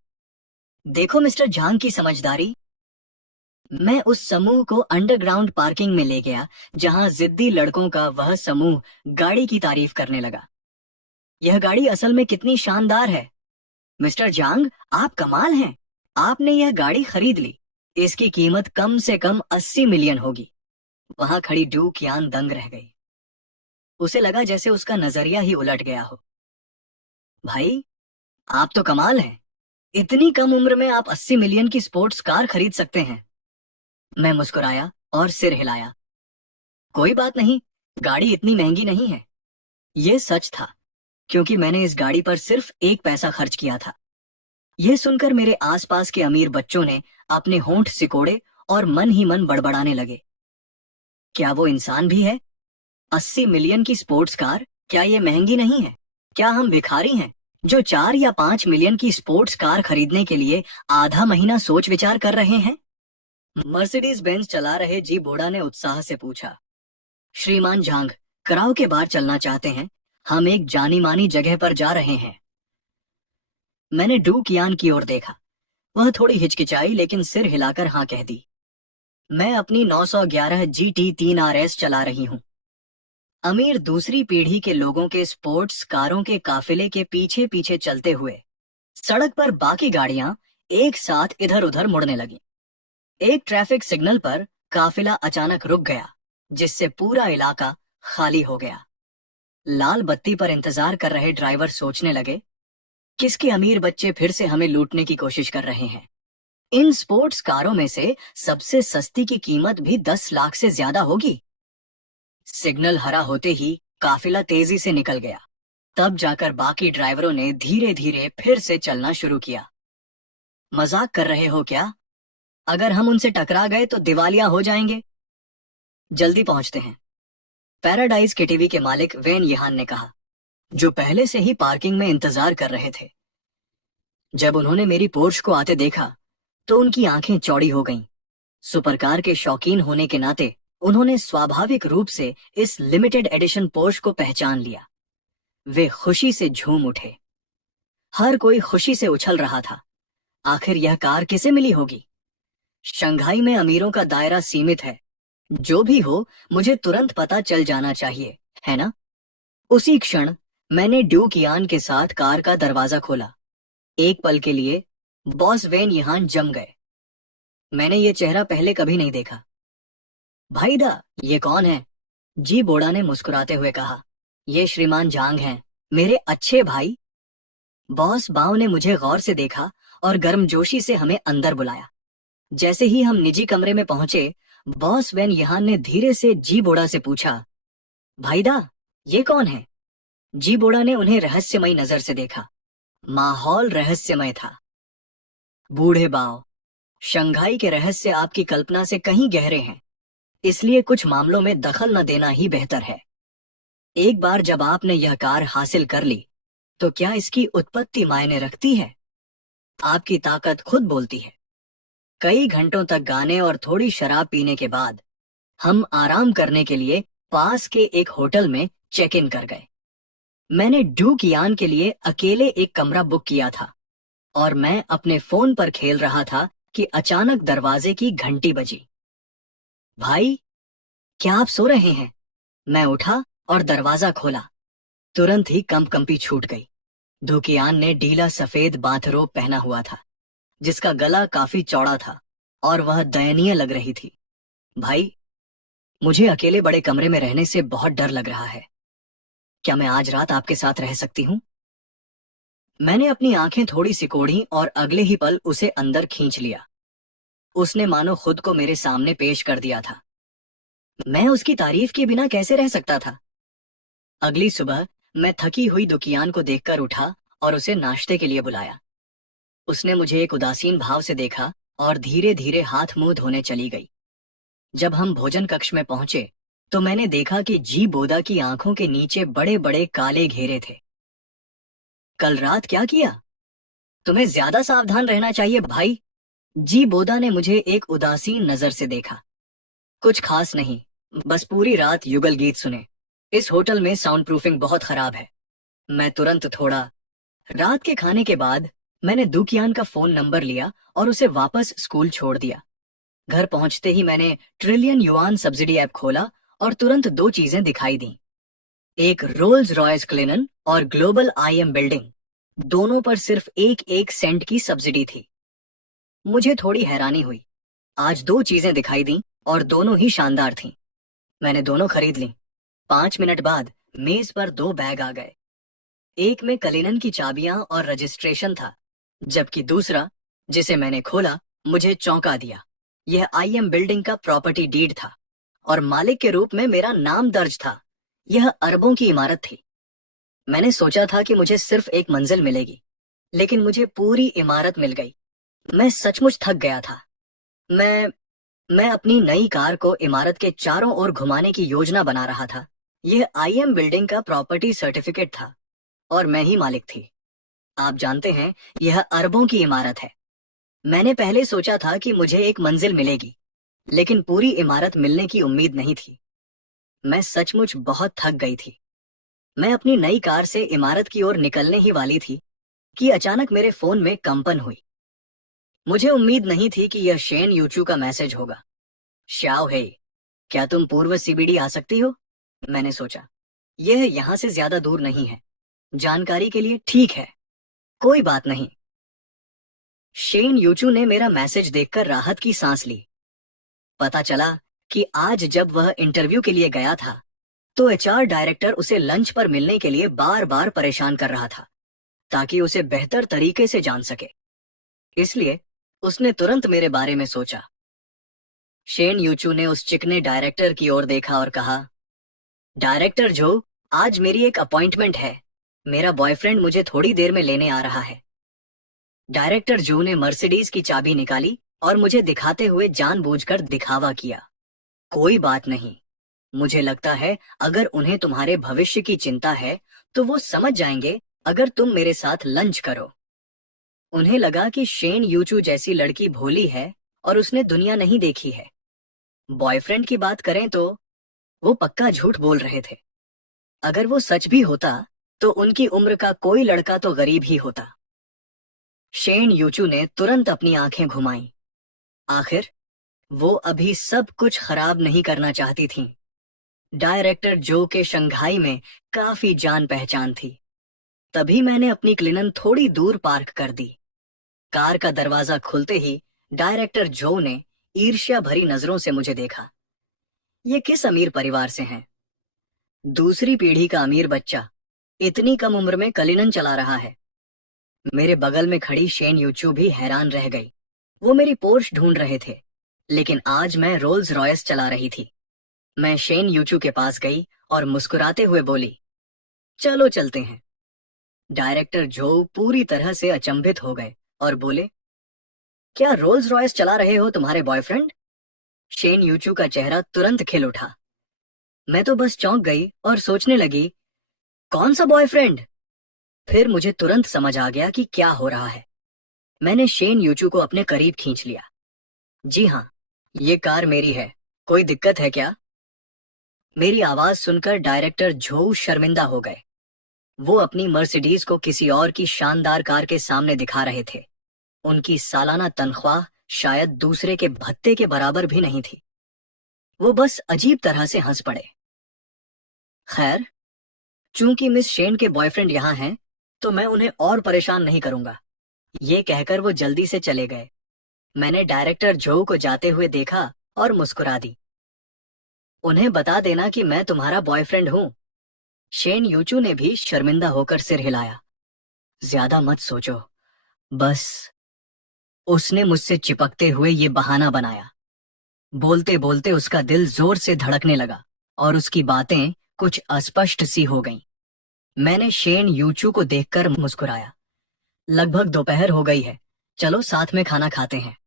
देखो मिस्टर झांग की समझदारी। मैं उस समूह को अंडरग्राउंड पार्किंग में ले गया, जहां जिद्दी लड़कों का वह समूह गाड़ी की तारीफ करने लगा। यह गाड़ी असल में कितनी शानदार है। मिस्टर झांग, आप कमाल हैं। आपने यह गाड़ी खरीद ली। इसकी कीमत कम से कम 80 मिलियन होगी। वहां खड़ी डू कियान दंग रह गई। उसे लगा जैसे उसका नजरिया ही उलट गया हो। भाई, आप तो कमाल हैं। इतनी कम उम्र में आप 80 मिलियन की स्पोर्ट्स कार खरीद सकते हैं। मैं मुस्कुराया और सिर हिलाया। कोई बात नहीं, गाड़ी इतनी महंगी नहीं है। ये सच था, क्योंकि मैंने इस गाड़ी पर सिर्फ 1 पैसा खर्च किया था। यह सुनकर मेरे आसपास के अमीर बच्चों ने अपने होंठ सिकोड़े और मन ही मन बड़बड़ाने लगे। क्या वो इंसान भी है? 80 मिलियन की स्पोर्ट्स कार, क्या ये महंगी नहीं है? क्या हम भिखारी हैं जो 4 या 5 मिलियन की स्पोर्ट्स कार खरीदने के लिए आधा महीना सोच विचार कर रहे हैं? मर्सिडीज बेंज चला रहे जी बोड़ा ने उत्साह से पूछा, श्रीमान झांग, कराओ के बार चलना चाहते हैं? हम एक जानी मानी जगह पर जा रहे हैं। मैंने डू कियान की ओर देखा। वह थोड़ी हिचकिचाई, लेकिन सिर हिलाकर हाँ कह दी। मैं अपनी 911 GT 3 RS चला रही हूँ। अमीर दूसरी पीढ़ी के लोगों के स्पोर्ट्स कारों के काफिले के पीछे पीछे चलते हुए सड़क पर बाकी गाड़ियां एक साथ इधर उधर मुड़ने लगी। एक ट्रैफिक सिग्नल पर काफिला अचानक रुक गया, जिससे पूरा इलाका खाली हो गया। लाल बत्ती पर इंतजार कर रहे ड्राइवर सोचने लगे, किसके अमीर बच्चे फिर से हमें लूटने की कोशिश कर रहे हैं। इन स्पोर्ट्स कारों में से सबसे सस्ती की कीमत भी 10 लाख से ज्यादा होगी। सिग्नल हरा होते ही काफिला तेजी से निकल गया। तब जाकर बाकी ड्राइवरों ने धीरे धीरे फिर से चलना शुरू किया। मजाक कर रहे हो क्या? अगर हम उनसे टकरा गए तो दिवालिया हो जाएंगे। जल्दी पहुंचते हैं। पैराडाइज के टीवी के मालिक वेन यहान ने कहा, जो पहले से ही पार्किंग में इंतजार कर रहे थे। जब उन्होंने मेरी पोर्श को आते देखा तो उनकी आंखें चौड़ी हो गईं। सुपरकार के शौकीन होने के नाते उन्होंने स्वाभाविक रूप से इस लिमिटेड एडिशन पोर्श को पहचान लिया। वे खुशी से झूम उठे। हर कोई खुशी से उछल रहा था। आखिर यह कार किसे मिली होगी? शंघाई में अमीरों का दायरा सीमित है। जो भी हो, मुझे तुरंत पता चल जाना चाहिए, है ना? उसी क्षण मैंने ड्यूक यान के साथ कार का दरवाजा खोला। एक पल के लिए बॉस वेन यहां जम गए। मैंने ये चेहरा पहले कभी नहीं देखा। भाईदा, ये कौन है? जी बोड़ा ने मुस्कुराते हुए कहा, ये श्रीमान जांग हैं, मेरे अच्छे भाई। बॉस बाव ने मुझे गौर से देखा और गर्मजोशी से हमें अंदर बुलाया। जैसे ही हम निजी कमरे में पहुंचे, बॉस वेन यहान ने धीरे से जी बोड़ा से पूछा, भाईदा, ये कौन है? जी बोड़ा ने उन्हें रहस्यमयी नजर से देखा। माहौल रहस्यमय था। बूढ़े बाव, शंघाई के रहस्य आपकी कल्पना से कहीं गहरे हैं, इसलिए कुछ मामलों में दखल न देना ही बेहतर है। एक बार जब आपने यह कार हासिल कर ली, तो क्या इसकी उत्पत्ति मायने रखती है? आपकी ताकत खुद बोलती है। कई घंटों तक गाने और थोड़ी शराब पीने के बाद हम आराम करने के लिए पास के एक होटल में चेक इन कर गए। मैंने ड्यूक यान के लिए अकेले एक कमरा बुक किया था और मैं अपने फोन पर खेल रहा था कि अचानक दरवाजे की घंटी बजी। भाई, क्या आप सो रहे हैं? मैं उठा और दरवाजा खोला। तुरंत ही कंपकंपी छूट गई। ड्यूकियान ने ढीला सफेद बाथरोब पहना हुआ था, जिसका गला काफी चौड़ा था और वह दयनीय लग रही थी। भाई, मुझे अकेले बड़े कमरे में रहने से बहुत डर लग रहा है। क्या मैं आज रात आपके साथ रह सकती हूँ? मैंने अपनी आंखें थोड़ी सिकोड़ी और अगले ही पल उसे अंदर खींच लिया। उसने मानो खुद को मेरे सामने पेश कर दिया था। मैं उसकी तारीफ के बिना कैसे रह सकता था? अगली सुबह मैं थकी हुई दुकियान को देखकर उठा और उसे नाश्ते के लिए बुलाया। उसने मुझे एक उदासीन भाव से देखा और धीरे धीरे हाथ मुंह धोने चली गई। जब हम भोजन कक्ष में पहुंचे तो मैंने देखा कि जी बोदा की आंखों के नीचे बड़े बड़े काले घेरे थे। कल रात क्या किया? तुम्हें ज्यादा सावधान रहना चाहिए भाई। जी बोदा ने मुझे एक उदासीन नजर से देखा। कुछ खास नहीं, बस पूरी रात युगल गीत सुने। इस होटल में साउंड प्रूफिंग बहुत खराब है। मैं तुरंत थोड़ा। रात के खाने के बाद मैंने दुकियान का फोन नंबर लिया और उसे वापस स्कूल छोड़ दिया। घर पहुंचते ही मैंने ट्रिलियन युआन सब्सिडी ऐप खोला और तुरंत दो चीजें दिखाई दी। एक रोल्स रॉयस क्लिनन और ग्लोबल आईएम बिल्डिंग, दोनों पर सिर्फ 1 सेंट की सब्सिडी थी। मुझे थोड़ी हैरानी हुई। आज दो चीजें दिखाई दी और दोनों ही शानदार थीं। मैंने दोनों खरीद ली। 5 मिनट बाद मेज पर 2 बैग आ गए। एक में कलिनन की चाबियां और रजिस्ट्रेशन था, जबकि दूसरा, जिसे मैंने खोला, मुझे चौंका दिया। यह आईएम बिल्डिंग का प्रॉपर्टी डीड था और मालिक के रूप में मेरा नाम दर्ज था। यह अरबों की इमारत थी। मैंने सोचा था कि मुझे सिर्फ एक मंजिल मिलेगी, लेकिन मुझे पूरी इमारत मिल गई। मैं सचमुच थक गया था। मैं अपनी नई कार को इमारत के चारों ओर घुमाने की योजना बना रहा था। यह आईएम बिल्डिंग का प्रॉपर्टी सर्टिफिकेट था और मैं ही मालिक थी। आप जानते हैं, यह अरबों की इमारत है। मैंने पहले सोचा था कि मुझे एक मंजिल मिलेगी, लेकिन पूरी इमारत मिलने की उम्मीद नहीं थी। मैं सचमुच बहुत थक गई थी। मैं अपनी नई कार से इमारत की ओर निकलने ही वाली थी कि अचानक मेरे फोन में कंपन हुई। मुझे उम्मीद नहीं थी कि यह शेन यूचू का मैसेज होगा। श्याओ हे, क्या तुम पूर्व सीबीडी आ सकती हो? मैंने सोचा, यह यहां से ज्यादा दूर नहीं है। जानकारी के लिए ठीक है, कोई बात नहीं। शेन यूचू ने मेरा मैसेज देखकर राहत की सांस ली। पता चला कि आज जब वह इंटरव्यू के लिए गया था, तो एचआर डायरेक्टर उसे लंच पर मिलने के लिए बार बार परेशान कर रहा था, ताकि उसे बेहतर तरीके से जान सके। इसलिए उसने तुरंत मेरे बारे में सोचा। शेन यूचू ने उस चिकने डायरेक्टर की ओर देखा और कहा, डायरेक्टर जो, आज मेरी एक अपॉइंटमेंट है। मेरा बॉयफ्रेंड मुझे थोड़ी देर में लेने आ रहा है। डायरेक्टर जो ने मर्सिडीज की चाबी निकाली और मुझे दिखाते हुए जानबूझकर दिखावा किया। कोई बात नहीं, मुझे लगता है अगर उन्हें तुम्हारे भविष्य की चिंता है तो वो समझ जाएंगे अगर तुम मेरे साथ लंच करो। उन्हें लगा कि शेन यूचू जैसी लड़की भोली है और उसने दुनिया नहीं देखी है। बॉयफ्रेंड की बात करें तो वो पक्का झूठ बोल रहे थे। अगर वो सच भी होता तो उनकी उम्र का कोई लड़का तो गरीब ही होता। शेन यूचू ने तुरंत अपनी आंखें घुमाईं। आखिर वो अभी सब कुछ खराब नहीं करना चाहती थीं। डायरेक्टर जो के शंघाई में काफी जान पहचान थी। तभी मैंने अपनी क्लिनन थोड़ी दूर पार्क कर दी। कार का दरवाजा खुलते ही डायरेक्टर जो ने ईर्ष्या भरी नजरों से मुझे देखा। ये किस अमीर परिवार से हैं? दूसरी पीढ़ी का अमीर बच्चा इतनी कम उम्र में कलिनन चला रहा है। मेरे बगल में खड़ी शेन यूचू भी हैरान रह गई। वो मेरी पोर्श ढूंढ रहे थे, लेकिन आज मैं रोल्स रॉयस चला रही थी। मैं शेन यूचू के पास गई और मुस्कुराते हुए बोली, चलो चलते हैं। डायरेक्टर जो पूरी तरह से अचंभित हो गए और बोले, क्या रोल्स रॉयस चला रहे हो तुम्हारे बॉयफ्रेंड? शेन यूचू का चेहरा तुरंत खिल उठा। मैं तो बस चौंक गई और सोचने लगी, कौन सा बॉयफ्रेंड? फिर मुझे तुरंत समझ आ गया कि क्या हो रहा है। मैंने शेन यूचू को अपने करीब खींच लिया। जी हाँ, ये कार मेरी है, कोई दिक्कत है क्या? मेरी आवाज सुनकर डायरेक्टर झो शर्मिंदा हो गए। वो अपनी मर्सिडीज को किसी और की शानदार कार के सामने दिखा रहे थे। उनकी सालाना तनख्वाह शायद दूसरे के भत्ते के बराबर भी नहीं थी। वो बस अजीब तरह से हंस पड़े। खैर, चूंकि मिस शेन के बॉयफ्रेंड यहाँ हैं, तो मैं उन्हें और परेशान नहीं करूंगा। ये कहकर वो जल्दी से चले गए। मैंने डायरेक्टर जो को जाते हुए देखा और मुस्कुरा दी। उन्हें बता देना कि मैं तुम्हारा बॉयफ्रेंड हूं। शेन यूचू ने भी शर्मिंदा होकर सिर हिलाया। ज्यादा मत सोचो, बस। उसने मुझसे चिपकते हुए ये बहाना बनाया। बोलते बोलते उसका दिल जोर से धड़कने लगा और उसकी बातें कुछ अस्पष्ट सी हो गईं। मैंने शेन यूचू को देखकर मुस्कुराया। लगभग दोपहर हो गई है, चलो साथ में खाना खाते हैं।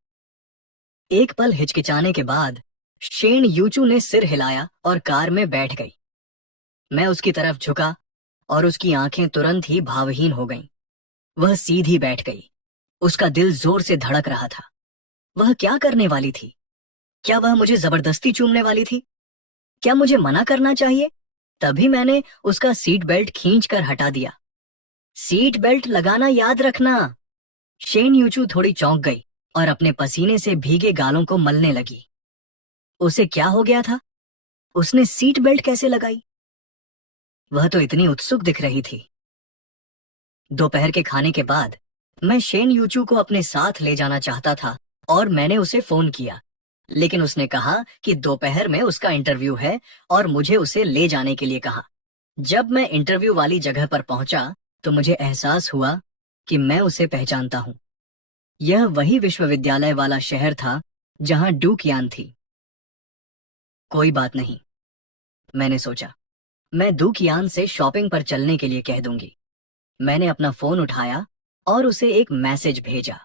एक पल हिचकिचाने के बाद शेन यूचू ने सिर हिलाया और कार में बैठ गई। मैं उसकी तरफ झुका और उसकी आंखें तुरंत ही भावहीन हो गईं। वह सीधी बैठ गई। उसका दिल जोर से धड़क रहा था। वह क्या करने वाली थी? क्या वह मुझे जबरदस्ती चूमने वाली थी? क्या मुझे मना करना चाहिए? तभी मैंने उसका सीट बेल्ट खींचकर हटा दिया। सीट बेल्ट लगाना याद रखना। शेन यूचू थोड़ी चौंक गई और अपने पसीने से भीगे गालों को मलने लगी। उसे क्या हो गया था? उसने सीट बेल्ट कैसे लगाई? वह तो इतनी उत्सुक दिख रही थी। दोपहर के खाने के बाद मैं शेन यूचू को अपने साथ ले जाना चाहता था और मैंने उसे फोन किया, लेकिन उसने कहा कि दोपहर में उसका इंटरव्यू है और मुझे उसे ले जाने के लिए कहा। जब मैं इंटरव्यू वाली जगह पर पहुंचा तो मुझे एहसास हुआ कि मैं उसे पहचानता हूं। यह वही विश्वविद्यालय वाला शहर था जहां डूकियान थी। कोई बात नहीं, मैंने सोचा, मैं डूकियान से शॉपिंग पर चलने के लिए कह दूंगी। मैंने अपना फोन उठाया और उसे एक मैसेज भेजा।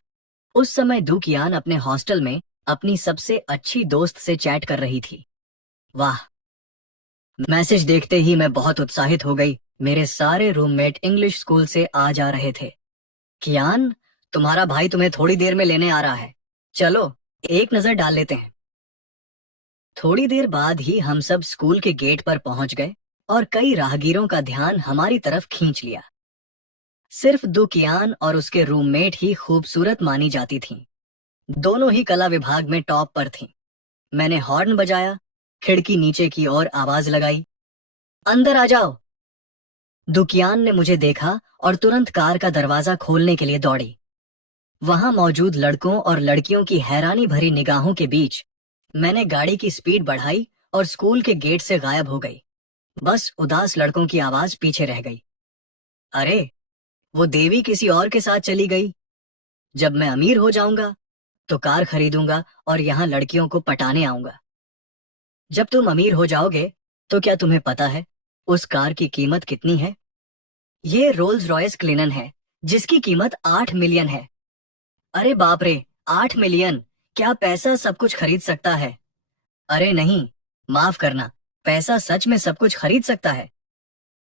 उस समय डूकियान अपने हॉस्टल में अपनी सबसे अच्छी दोस्त से चैट कर रही थी। वाह! मैसेज देखते ही मैं बहुत उत्साहित हो गई। मेरे सारे रूममेट इंग्लिश स्कूल से आ जा रहे थे। कियान, तुम्हारा भाई तुम्हें थोड़ी देर में लेने आ रहा है, चलो एक नजर डाल लेते हैं। थोड़ी देर बाद ही हम सब स्कूल के गेट पर पहुंच गए और कई राहगीरों का ध्यान हमारी तरफ खींच लिया। सिर्फ दुकियान और उसके रूममेट ही खूबसूरत मानी जाती थीं। दोनों ही कला विभाग में टॉप पर थीं। मैंने हॉर्न बजाया, खिड़की नीचे की ओर आवाज लगाई, अंदर आ जाओ। दुकियान ने मुझे देखा और तुरंत कार का दरवाजा खोलने के लिए दौड़ी। वहां मौजूद लड़कों और लड़कियों की हैरानी भरी निगाहों के बीच मैंने गाड़ी की स्पीड बढ़ाई और स्कूल के गेट से गायब हो गई। बस उदास लड़कों की आवाज पीछे रह गई। अरे, वो देवी किसी और के साथ चली गई। जब मैं अमीर हो जाऊंगा तो कार खरीदूंगा और यहाँ लड़कियों को पटाने आऊंगा। जब तुम अमीर हो जाओगे तो क्या तुम्हें पता है उस कार की कीमत कितनी है? ये रोल्स रॉयस क्लिनन है जिसकी कीमत 8 मिलियन है। अरे बाप रे, 8 मिलियन! क्या पैसा सब कुछ खरीद सकता है? अरे नहीं, माफ करना, पैसा सच में सब कुछ खरीद सकता है।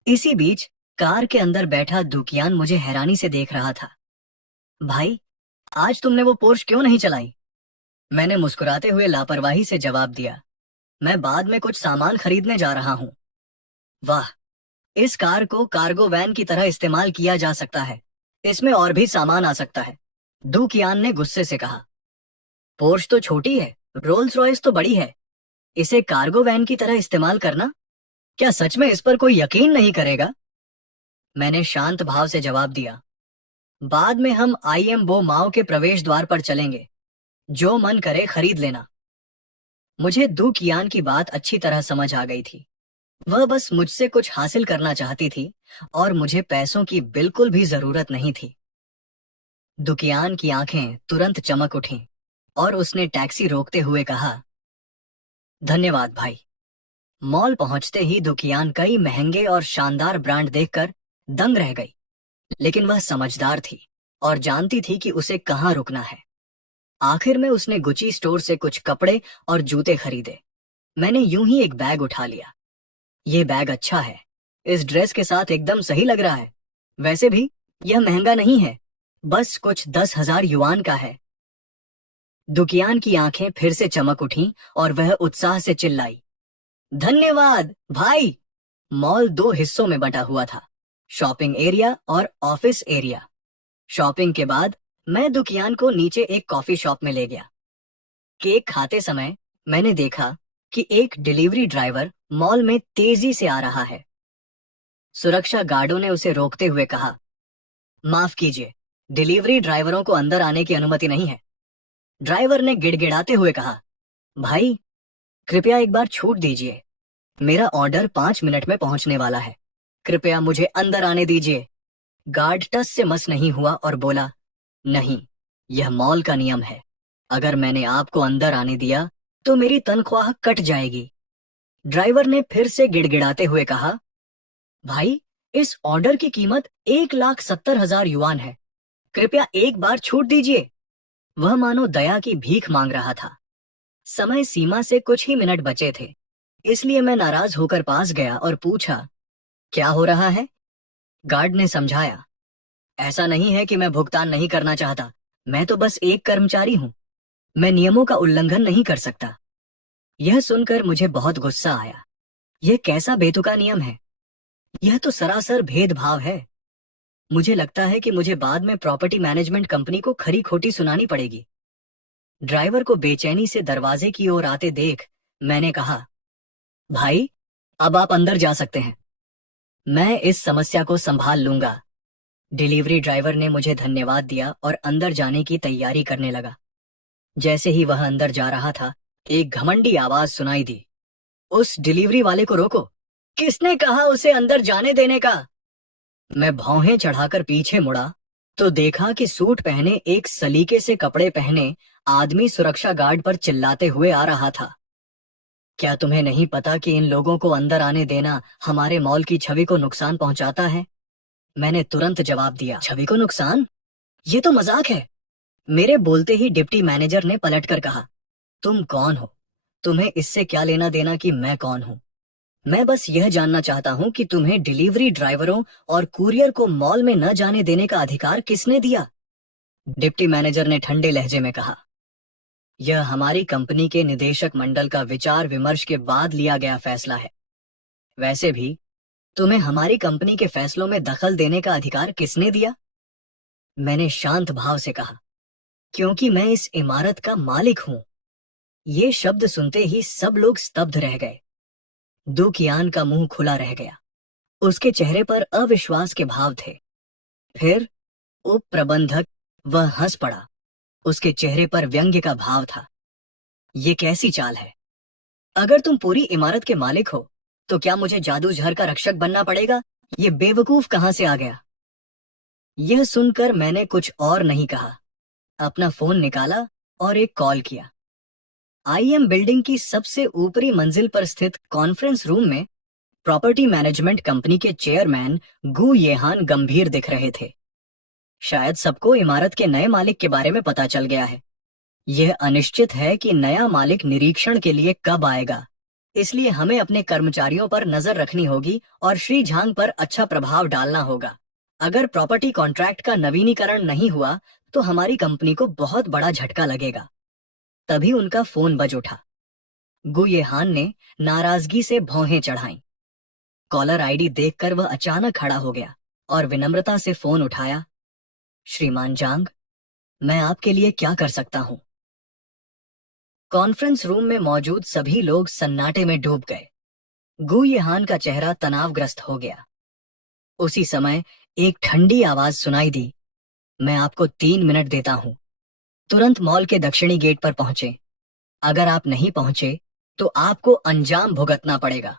इसी बीच कार के अंदर बैठा दुकियान मुझे हैरानी से देख रहा था। भाई, आज तुमने वो पोर्श क्यों नहीं चलाई? मैंने मुस्कुराते हुए लापरवाही से जवाब दिया, मैं बाद में कुछ सामान खरीदने जा रहा हूँ। वाह, इस कार को कार्गो वैन की तरह इस्तेमाल किया जा सकता है, इसमें और भी सामान आ सकता है, दुकियान ने गुस्से से कहा। पोर्श तो छोटी है, रोल्स रॉयस तो बड़ी है, इसे कार्गो वैन की तरह इस्तेमाल करना, क्या सच में इस पर कोई यकीन नहीं करेगा? मैंने शांत भाव से जवाब दिया, बाद में हम आईएम बो माओ के प्रवेश द्वार पर चलेंगे, जो मन करे खरीद लेना। मुझे दुकियान की बात अच्छी तरह समझ आ गई थी। वह बस मुझसे कुछ हासिल करना चाहती थी और मुझे पैसों की बिल्कुल भी जरूरत नहीं थी। दुकियान की आंखें तुरंत चमक उठीं और उसने टैक्सी रोकते हुए कहा, धन्यवाद भाई। मॉल पहुंचते ही दुकियान कई महंगे और शानदार ब्रांड देखकर दंग रह गई, लेकिन वह समझदार थी और जानती थी कि उसे कहाँ रुकना है। आखिर में उसने गुची स्टोर से कुछ कपड़े और जूते खरीदे। मैंने यूं ही एक बैग उठा लिया। ये बैग अच्छा है, इस ड्रेस के साथ एकदम सही लग रहा है। वैसे भी यह महंगा नहीं है, बस कुछ 10,000 युआन का है। दुकियान की आंखें फिर से चमक उठीं और वह उत्साह से चिल्लाई, धन्यवाद भाई। मॉल 2 हिस्सों में बंटा हुआ था, शॉपिंग एरिया और ऑफिस एरिया। शॉपिंग के बाद मैं दुकियान को नीचे एक कॉफी शॉप में ले गया। केक खाते समय मैंने देखा कि एक डिलीवरी ड्राइवर मॉल में तेजी से आ रहा है। सुरक्षा गार्डों ने उसे रोकते हुए कहा, माफ कीजिए, डिलीवरी ड्राइवरों को अंदर आने की अनुमति नहीं है। ड्राइवर ने गिड़गिड़ाते हुए कहा, भाई कृपया एक बार छूट दीजिए, मेरा ऑर्डर 5 मिनट में पहुंचने वाला है, कृपया मुझे अंदर आने दीजिए। गार्ड टस से मस नहीं हुआ और बोला, नहीं, यह मॉल का नियम है, अगर मैंने आपको अंदर आने दिया तो मेरी तनख्वाह कट जाएगी। ड्राइवर ने फिर से गिड़गिड़ाते हुए कहा, भाई इस ऑर्डर की कीमत 1,70,000 युआन है, कृपया एक बार छूट दीजिए। वह मानो दया की भीख मांग रहा था। समय सीमा से कुछ ही मिनट बचे थे, इसलिए मैं नाराज होकर पास गया और पूछा, क्या हो रहा है? गार्ड ने समझाया, ऐसा नहीं है कि मैं भुगतान नहीं करना चाहता, मैं तो बस एक कर्मचारी हूं, मैं नियमों का उल्लंघन नहीं कर सकता। यह सुनकर मुझे बहुत गुस्सा आया। यह कैसा बेतुका नियम है? यह तो सरासर भेदभाव है। मुझे लगता है कि मुझे बाद में प्रॉपर्टी मैनेजमेंट कंपनी को खरी खोटी सुनानी पड़ेगी। ड्राइवर को बेचैनी से दरवाजे की ओर आते देख मैंने कहा, भाई अब आप अंदर जा सकते हैं, मैं इस समस्या को संभाल लूंगा। डिलीवरी ड्राइवर ने मुझे धन्यवाद दिया और अंदर जाने की तैयारी करने लगा। जैसे ही वह अंदर जा रहा था, एक घमंडी आवाज सुनाई दी, उस डिलीवरी वाले को रोको, किसने कहा उसे अंदर जाने देने का? मैं भौहें चढ़ाकर पीछे मुड़ा तो देखा कि सूट पहने एक सलीके से कपड़े पहने आदमी सुरक्षा गार्ड पर चिल्लाते हुए आ रहा था। क्या तुम्हें नहीं पता कि इन लोगों को अंदर आने देना हमारे मॉल की छवि को नुकसान पहुंचाता है? मैंने तुरंत जवाब दिया, छवि को नुकसान? ये तो मजाक है। मेरे बोलते ही डिप्टी मैनेजर ने पलटकर कहा, तुम कौन हो? तुम्हें इससे क्या लेना देना कि मैं कौन हूं? मैं बस यह जानना चाहता हूं कि तुम्हें डिलीवरी ड्राइवरों और कुरियर को मॉल में न जाने देने का अधिकार किसने दिया? डिप्टी मैनेजर ने ठंडे लहजे में कहा, यह हमारी कंपनी के निदेशक मंडल का विचार विमर्श के बाद लिया गया फैसला है। वैसे भी तुम्हें हमारी कंपनी के फैसलों में दखल देने का अधिकार किसने दिया? मैंने शांत भाव से कहा, क्योंकि मैं इस इमारत का मालिक हूं। ये शब्द सुनते ही सब लोग स्तब्ध रह गए। दुकियान का मुंह खुला रह गया, उसके चेहरे पर अविश्वास के भाव थे। फिर उप प्रबंधक, वह हंस पड़ा, उसके चेहरे पर व्यंग्य का भाव था। ये कैसी चाल है? अगर तुम पूरी इमारत के मालिक हो तो क्या मुझे जादूझर का रक्षक बनना पड़ेगा? ये बेवकूफ कहां से आ गया? यह सुनकर मैंने कुछ और नहीं कहा, अपना फोन निकाला और एक कॉल किया। आईएम बिल्डिंग की सबसे ऊपरी मंजिल पर स्थित कॉन्फ्रेंस रूम में प्रॉपर्टी मैनेजमेंट कंपनी के चेयरमैन गु येहान गंभीर दिख रहे थे। शायद सबको इमारत के नए मालिक के बारे में पता चल गया है। यह अनिश्चित है कि नया मालिक निरीक्षण के लिए कब आएगा, इसलिए हमें अपने कर्मचारियों पर नजर रखनी होगी और श्री झांग पर अच्छा प्रभाव डालना होगा। अगर प्रॉपर्टी कॉन्ट्रैक्ट का नवीनीकरण नहीं हुआ तो हमारी कंपनी को बहुत बड़ा झटका लगेगा। तभी उनका फोन बज उठा। गु येहान ने नाराजगी से भौहें चढ़ाईं। कॉलर आईडी देखकर वह अचानक खड़ा हो गया और विनम्रता से फोन उठाया। श्रीमान जांग, मैं आपके लिए क्या कर सकता हूं? कॉन्फ्रेंस रूम में मौजूद सभी लोग सन्नाटे में डूब गए। गु येहान का चेहरा तनावग्रस्त हो गया। उसी समय एक ठंडी आवाज सुनाई दी। मैं आपको 3 मिनट देता हूं। तुरंत मॉल के दक्षिणी गेट पर पहुंचे। अगर आप नहीं पहुंचे तो आपको अंजाम भुगतना पड़ेगा।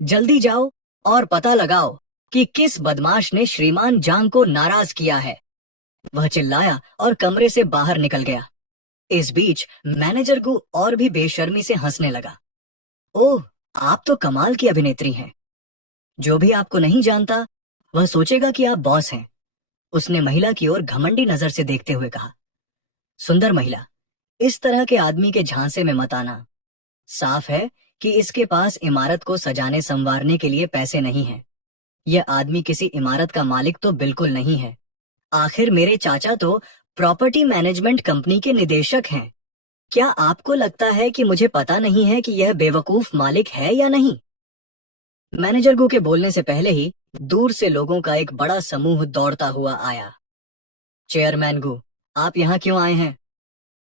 जल्दी जाओ और पता लगाओ कि किस बदमाश ने श्रीमान जांग को नाराज किया है। वह चिल्लाया और कमरे से बाहर निकल गया। इस बीच मैनेजर गु और भी बेशर्मी से हंसने लगा। ओह, आप तो कमाल की अभिनेत्री हैं। जो भी आपको नहीं जानता वह सोचेगा कि आप बॉस हैं। उसने महिला की ओर घमंडी नजर से देखते हुए कहा। सुंदर महिला, इस तरह के आदमी के झांसे में मत आना। साफ है कि इसके पास इमारत को सजाने संवारने के लिए पैसे नहीं हैं। यह आदमी किसी इमारत का मालिक तो बिल्कुल नहीं है। आखिर मेरे चाचा तो प्रॉपर्टी मैनेजमेंट कंपनी के निदेशक हैं। क्या आपको लगता है कि मुझे पता नहीं है कि यह बेवकूफ मालिक है या नहीं? मैनेजर गु के बोलने से पहले ही दूर से लोगों का एक बड़ा समूह दौड़ता हुआ आया। चेयरमैन गु, आप यहाँ क्यों आए हैं?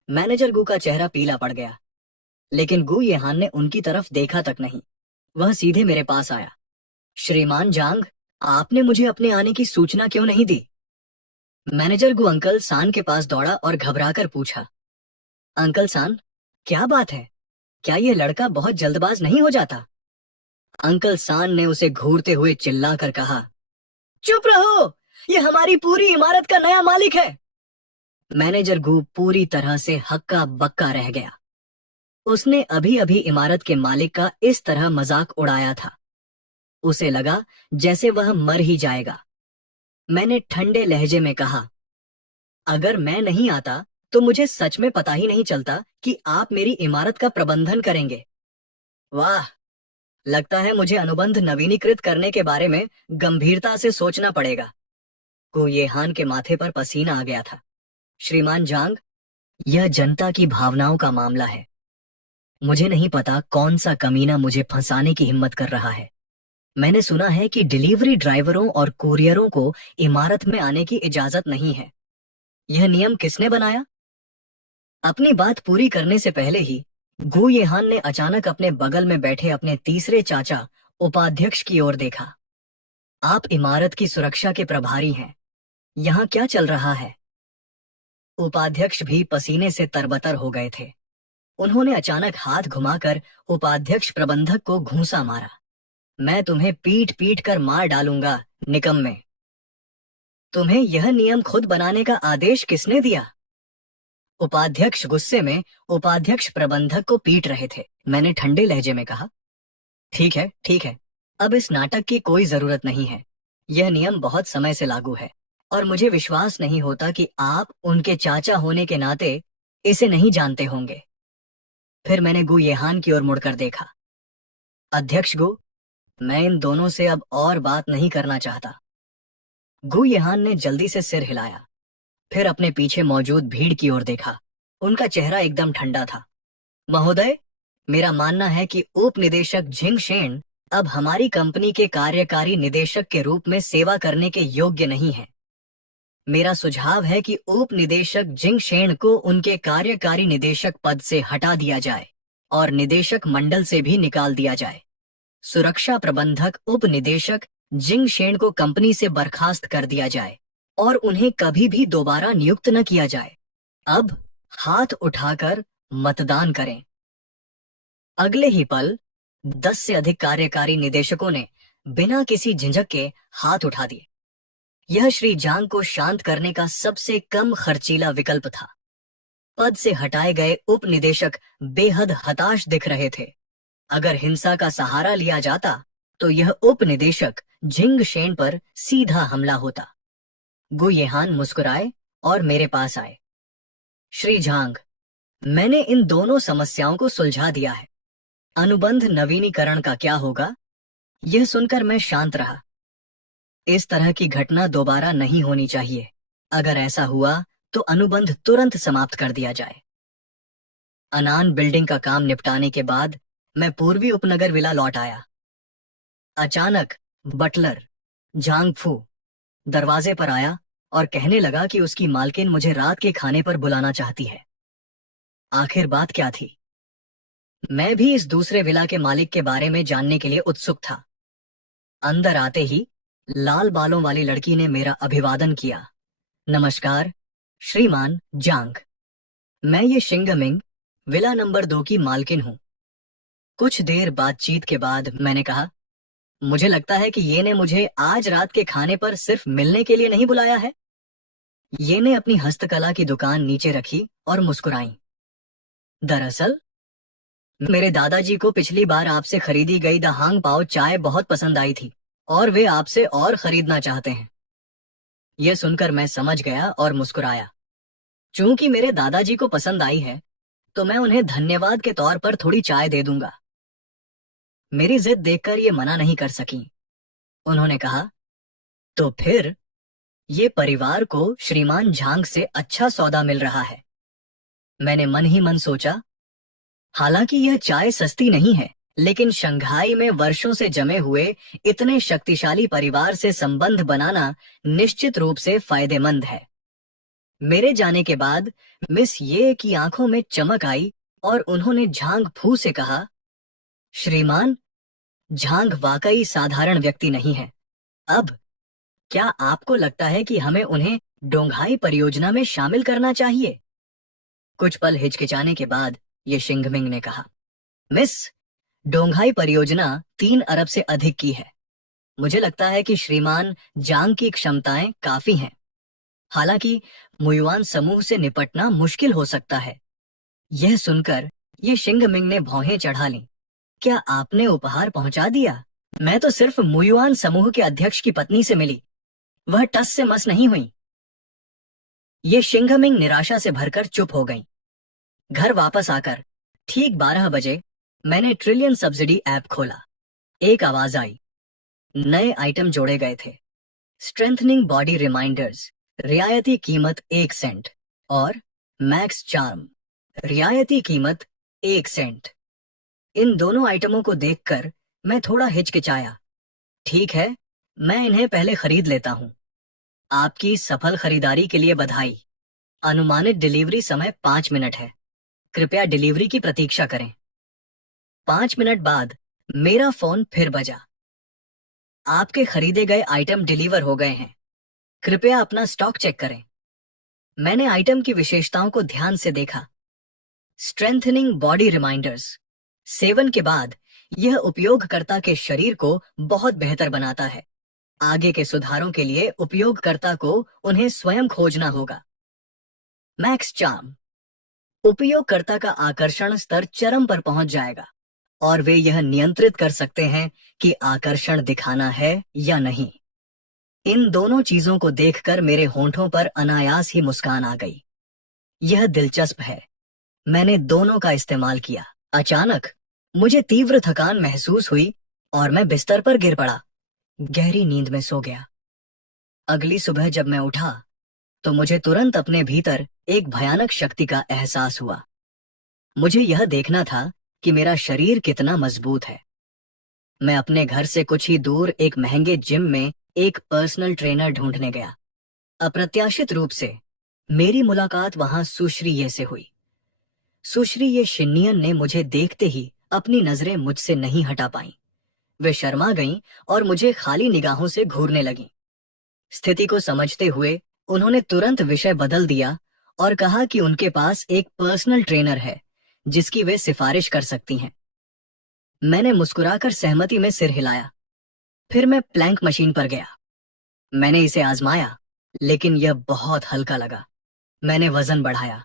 मैनेजर गु का चेहरा पीला पड़ गया, लेकिन गु येहान ने उनकी तरफ देखा तक नहीं। वह सीधे मेरे पास आया। श्रीमान जांग, आपने मुझे अपने आने की सूचना क्यों नहीं दी? मैनेजर गु अंकल सान के पास दौड़ा और घबराकर पूछा। अंकल सान, क्या बात है? क्या यह लड़का बहुत जल्दबाज नहीं हो जाता? अंकल सान ने उसे घूरते हुए चिल्लाकर कहा, चुप रहो, यह हमारी पूरी इमारत का नया मालिक है। मैनेजर गु पूरी तरह से हक्का बक्का रह गया। उसने अभी अभी इमारत के मालिक का इस तरह मजाक उड़ाया था। उसे लगा जैसे वह मर ही जाएगा। मैंने ठंडे लहजे में कहा, अगर मैं नहीं आता तो मुझे सच में पता ही नहीं चलता कि आप मेरी इमारत का प्रबंधन करेंगे। वाह, लगता है मुझे अनुबंध नवीनीकृत करने के बारे में गंभीरता से सोचना पड़ेगा। गु येहान के माथे पर पसीना आ गया था। श्रीमान जांग, यह जनता की भावनाओं का मामला है। मुझे नहीं पता कौन सा कमीना मुझे फंसाने की हिम्मत कर रहा है। मैंने सुना है कि डिलीवरी ड्राइवरों और कुरियरों को इमारत में आने की इजाजत नहीं है। यह नियम किसने बनाया? अपनी बात पूरी करने से पहले ही गु येहान ने अचानक अपने बगल में बैठे अपने तीसरे चाचा उपाध्यक्ष की ओर देखा। आप इमारत की सुरक्षा के प्रभारी हैं। यहाँ क्या चल रहा है? उपाध्यक्ष भी पसीने से तरबतर हो गए थे। उन्होंने अचानक हाथ घुमाकर उपाध्यक्ष प्रबंधक को घूंसा मारा। मैं तुम्हें पीट पीट कर मार डालूंगा, निकम्मे। तुम्हें यह नियम खुद बनाने का आदेश किसने दिया? उपाध्यक्ष गुस्से में उपाध्यक्ष प्रबंधक को पीट रहे थे। मैंने ठंडे लहजे में कहा, ठीक है, ठीक है, अब इस नाटक की कोई जरूरत नहीं है। यह नियम बहुत समय से लागू है और मुझे विश्वास नहीं होता कि आप उनके चाचा होने के नाते इसे नहीं जानते होंगे। फिर मैंने गु येहान की ओर मुड़कर देखा। अध्यक्ष गु, मैं इन दोनों से अब और बात नहीं करना चाहता। गु येहान ने जल्दी से सिर हिलाया, फिर अपने पीछे मौजूद भीड़ की ओर देखा। उनका चेहरा एकदम ठंडा था। महोदय, मेरा मानना है कि उप निदेशक झिंग शेन अब हमारी कंपनी के कार्यकारी निदेशक के रूप में सेवा करने के योग्य नहीं है। मेरा सुझाव है कि उप निदेशक जिंग शेन को उनके कार्यकारी निदेशक पद से हटा दिया जाए और निदेशक मंडल से भी निकाल दिया जाए। सुरक्षा प्रबंधक उप निदेशक जिंग शेन को कंपनी से बर्खास्त कर दिया जाए और उन्हें कभी भी दोबारा नियुक्त न किया जाए। अब हाथ उठाकर मतदान करें। अगले ही पल 10 से अधिक कार्यकारी निदेशकों ने बिना किसी झिझक के हाथ उठा दिए। यह श्री जांग को शांत करने का सबसे कम खर्चीला विकल्प था। पद से हटाए गए उप निदेशक बेहद हताश दिख रहे थे। अगर हिंसा का सहारा लिया जाता तो यह उप निदेशक जिंग शेन पर सीधा हमला होता। गु येहान मुस्कुराए और मेरे पास आए। श्री जांग, मैंने इन दोनों समस्याओं को सुलझा दिया है। अनुबंध नवीनीकरण का क्या होगा? यह सुनकर मैं शांत रहा। इस तरह की घटना दोबारा नहीं होनी चाहिए। अगर ऐसा हुआ तो अनुबंध तुरंत समाप्त कर दिया जाए। अनान बिल्डिंग का काम निपटाने के बाद मैं पूर्वी उपनगर विला लौट आया। अचानक बटलर झांग फू दरवाजे पर आया और कहने लगा कि उसकी मालकिन मुझे रात के खाने पर बुलाना चाहती है। आखिर बात क्या थी? मैं भी इस दूसरे विला के मालिक के बारे में जानने के लिए उत्सुक था। अंदर आते ही लाल बालों वाली लड़की ने मेरा अभिवादन किया। नमस्कार श्रीमान जांग, मैं ये शिंगमिंग विला नंबर 2 की मालकिन हूँ। कुछ देर बातचीत के बाद मैंने कहा, मुझे लगता है कि ये ने मुझे आज रात के खाने पर सिर्फ मिलने के लिए नहीं बुलाया है। ये ने अपनी हस्तकला की दुकान नीचे रखी और मुस्कुराई। दरअसल मेरे दादाजी को पिछली बार आपसे खरीदी गई द हांग पाओ चाय बहुत पसंद आई थी और वे आपसे और खरीदना चाहते हैं। यह सुनकर मैं समझ गया और मुस्कुराया। चूंकि मेरे दादाजी को पसंद आई है तो मैं उन्हें धन्यवाद के तौर पर थोड़ी चाय दे दूंगा। मेरी जिद देखकर ये मना नहीं कर सकी। उन्होंने कहा, तो फिर ये परिवार को श्रीमान झांग से अच्छा सौदा मिल रहा है। मैंने मन ही मन सोचा, हालांकि यह चाय सस्ती नहीं है, लेकिन शंघाई में वर्षों से जमे हुए इतने शक्तिशाली परिवार से संबंध बनाना निश्चित रूप से फायदेमंद है। मेरे जाने के बाद मिस ये की आंखों में चमक आई और उन्होंने झांग फू से कहा, श्रीमान, झांग वाकई साधारण व्यक्ति नहीं है। अब क्या आपको लगता है कि हमें उन्हें डोंघाई परियोजना में शामिल करना चाहिए? कुछ पल हिचकिचाने के बाद ये शिंगमिंग ने कहा, मिस, डोंघाई परियोजना 3 अरब से अधिक की है। मुझे लगता है कि श्रीमान जांग की क्षमताएं काफी हैं। हालांकि मुयुआन समूह से निपटना मुश्किल हो सकता है। यह सुनकर ये शिंगमिंग ने भौहें चढ़ा लीं। क्या आपने उपहार पहुंचा दिया? मैं तो सिर्फ मुयुआन समूह के अध्यक्ष की पत्नी से मिली, वह टस से मस नहीं हुई। ये शिंगमिंग निराशा से भरकर चुप हो गई। घर वापस आकर ठीक 12 बजे मैंने ट्रिलियन सब्सिडी ऐप खोला। एक आवाज आई, नए आइटम जोड़े गए थे। स्ट्रेंथनिंग बॉडी रिमाइंडर्स, रियायती कीमत 1 सेंट, और मैक्स चार्म, रियायती कीमत 1 सेंट। इन दोनों आइटमों को देखकर मैं थोड़ा हिचकिचाया। ठीक है, मैं इन्हें पहले खरीद लेता हूँ। आपकी सफल खरीदारी के लिए बधाई। अनुमानित डिलीवरी समय 5 मिनट है। कृपया डिलीवरी की प्रतीक्षा करें। 5 मिनट बाद मेरा फोन फिर बजा। आपके खरीदे गए आइटम डिलीवर हो गए हैं। कृपया अपना स्टॉक चेक करें। मैंने आइटम की विशेषताओं को ध्यान से देखा। स्ट्रेंथनिंग बॉडी रिमाइंडर्स, सेवन के बाद यह उपयोगकर्ता के शरीर को बहुत बेहतर बनाता है। आगे के सुधारों के लिए उपयोगकर्ता को उन्हें स्वयं खोजना होगा। मैक्स चार्म, उपयोगकर्ता का आकर्षण स्तर चरम पर पहुंच जाएगा और वे यह नियंत्रित कर सकते हैं कि आकर्षण दिखाना है या नहीं। इन दोनों चीजों को देखकर मेरे होंठों पर अनायास ही मुस्कान आ गई। यह दिलचस्प है। मैंने दोनों का इस्तेमाल किया। अचानक मुझे तीव्र थकान महसूस हुई और मैं बिस्तर पर गिर पड़ा। गहरी नींद में सो गया। अगली सुबह जब मैं उठा तो मुझे तुरंत अपने भीतर एक भयानक शक्ति का एहसास हुआ। मुझे यह देखना था कि मेरा शरीर कितना मजबूत है। मैं अपने घर से कुछ ही दूर एक महंगे जिम में एक पर्सनल ट्रेनर ढूंढने गया। अप्रत्याशित रूप से मेरी मुलाकात वहां सुश्री से हुई। सुश्री शिन्नियन ने मुझे देखते ही अपनी नजरें मुझसे नहीं हटा पाईं। वे शर्मा गईं और मुझे खाली निगाहों से घूरने लगीं। स्थिति को समझते हुए उन्होंने तुरंत विषय बदल दिया और कहा कि उनके पास एक पर्सनल ट्रेनर है जिसकी वे सिफारिश कर सकती हैं। मैंने मुस्कुराकर सहमति में सिर हिलाया। फिर मैं प्लैंक मशीन पर गया। मैंने इसे आजमाया, लेकिन यह बहुत हल्का लगा। मैंने वजन बढ़ाया।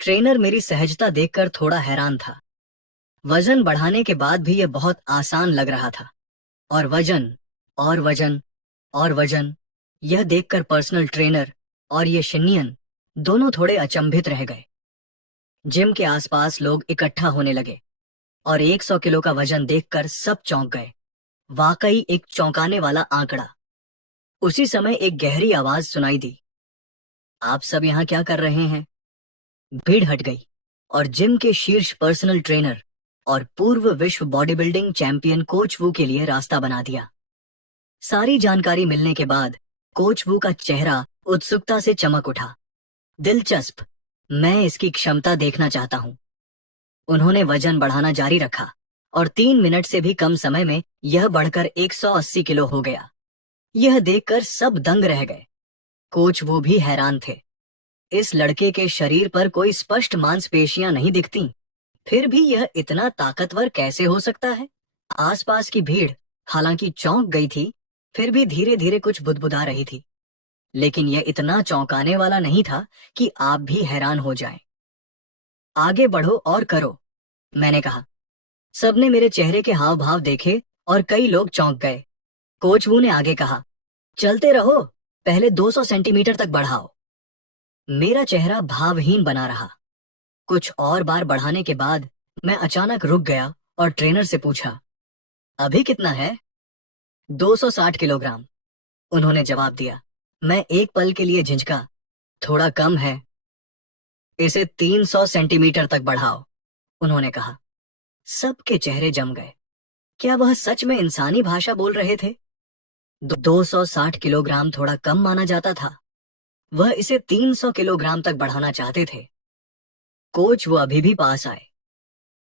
ट्रेनर मेरी सहजता देखकर थोड़ा हैरान था। वजन बढ़ाने के बाद भी यह बहुत आसान लग रहा था। और वजन और वजन और वजन, यह देखकर पर्सनल ट्रेनर और ये शिन्नियन दोनों थोड़े अचंभित रह गए। जिम के आसपास लोग इकट्ठा होने लगे और 100 किलो का वजन देखकर सब चौंक गए। वाकई एक चौंकाने वाला आंकड़ा। उसी समय एक गहरी आवाज सुनाई दी, आप सब यहाँ क्या कर रहे हैं? भीड़ हट गई और जिम के शीर्ष पर्सनल ट्रेनर और पूर्व विश्व बॉडी बिल्डिंग चैंपियन कोच वू के लिए रास्ता बना दिया। सारी जानकारी मिलने के बाद कोच वू का चेहरा उत्सुकता से चमक उठा। दिलचस्प, मैं इसकी क्षमता देखना चाहता हूं। उन्होंने वजन बढ़ाना जारी रखा और 3 मिनट से भी कम समय में यह बढ़कर 180 किलो हो गया। यह देखकर सब दंग रह गए। कोच वो भी हैरान थे। इस लड़के के शरीर पर कोई स्पष्ट मांसपेशियां नहीं दिखती, फिर भी यह इतना ताकतवर कैसे हो सकता है? आसपास की भीड़ हालांकि चौंक गई थी, फिर भी धीरे धीरे कुछ बुदबुदा रही थी। लेकिन यह इतना चौंकाने वाला नहीं था कि आप भी हैरान हो जाएं। आगे बढ़ो और करो, मैंने कहा। सबने मेरे चेहरे के हाव भाव देखे और कई लोग चौंक गए। कोच वू ने आगे कहा, चलते रहो, पहले 200 सेंटीमीटर तक बढ़ाओ। मेरा चेहरा भावहीन बना रहा। कुछ और बार बढ़ाने के बाद मैं अचानक रुक गया और ट्रेनर से पूछा, अभी कितना है? 260 किलोग्राम, उन्होंने जवाब दिया। मैं एक पल के लिए झिझका, थोड़ा कम है, इसे 300 सेंटीमीटर तक बढ़ाओ, उन्होंने कहा। सबके चेहरे जम गए। क्या वह सच में इंसानी भाषा बोल रहे थे? 260 किलोग्राम थोड़ा कम माना जाता था। वह इसे 300 किलोग्राम तक बढ़ाना चाहते थे। कोच वो अभी भी पास आए।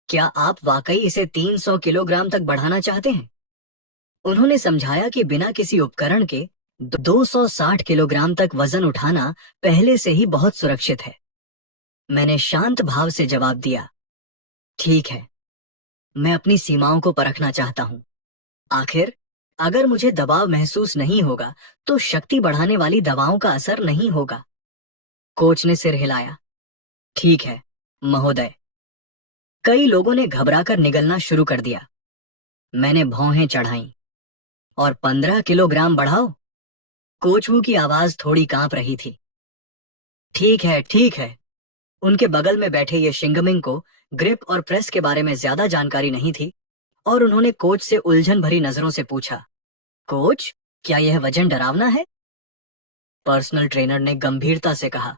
क्या आप वाकई इसे 300 किलोग्राम तक बढ़ाना चाहते हैं? उन्होंने समझाया कि बिना किसी उपकरण के 260 किलोग्राम तक वजन उठाना पहले से ही बहुत सुरक्षित है। मैंने शांत भाव से जवाब दिया, ठीक है, मैं अपनी सीमाओं को परखना चाहता हूं। आखिर अगर मुझे दबाव महसूस नहीं होगा तो शक्ति बढ़ाने वाली दवाओं का असर नहीं होगा। कोच ने सिर हिलाया, ठीक है महोदय। कई लोगों ने घबराकर निगलना शुरू कर दिया। मैंने भौहें चढ़ाईं, और 15 किलोग्राम बढ़ाओ? कोच वू की आवाज थोड़ी कांप रही थी। ठीक है, ठीक है। उनके बगल में बैठे ये शिंगमिंग को ग्रिप और प्रेस के बारे में ज्यादा जानकारी नहीं थी और उन्होंने कोच से उलझन भरी नजरों से पूछा, कोच, क्या यह वजन डरावना है? पर्सनल ट्रेनर ने गंभीरता से कहा,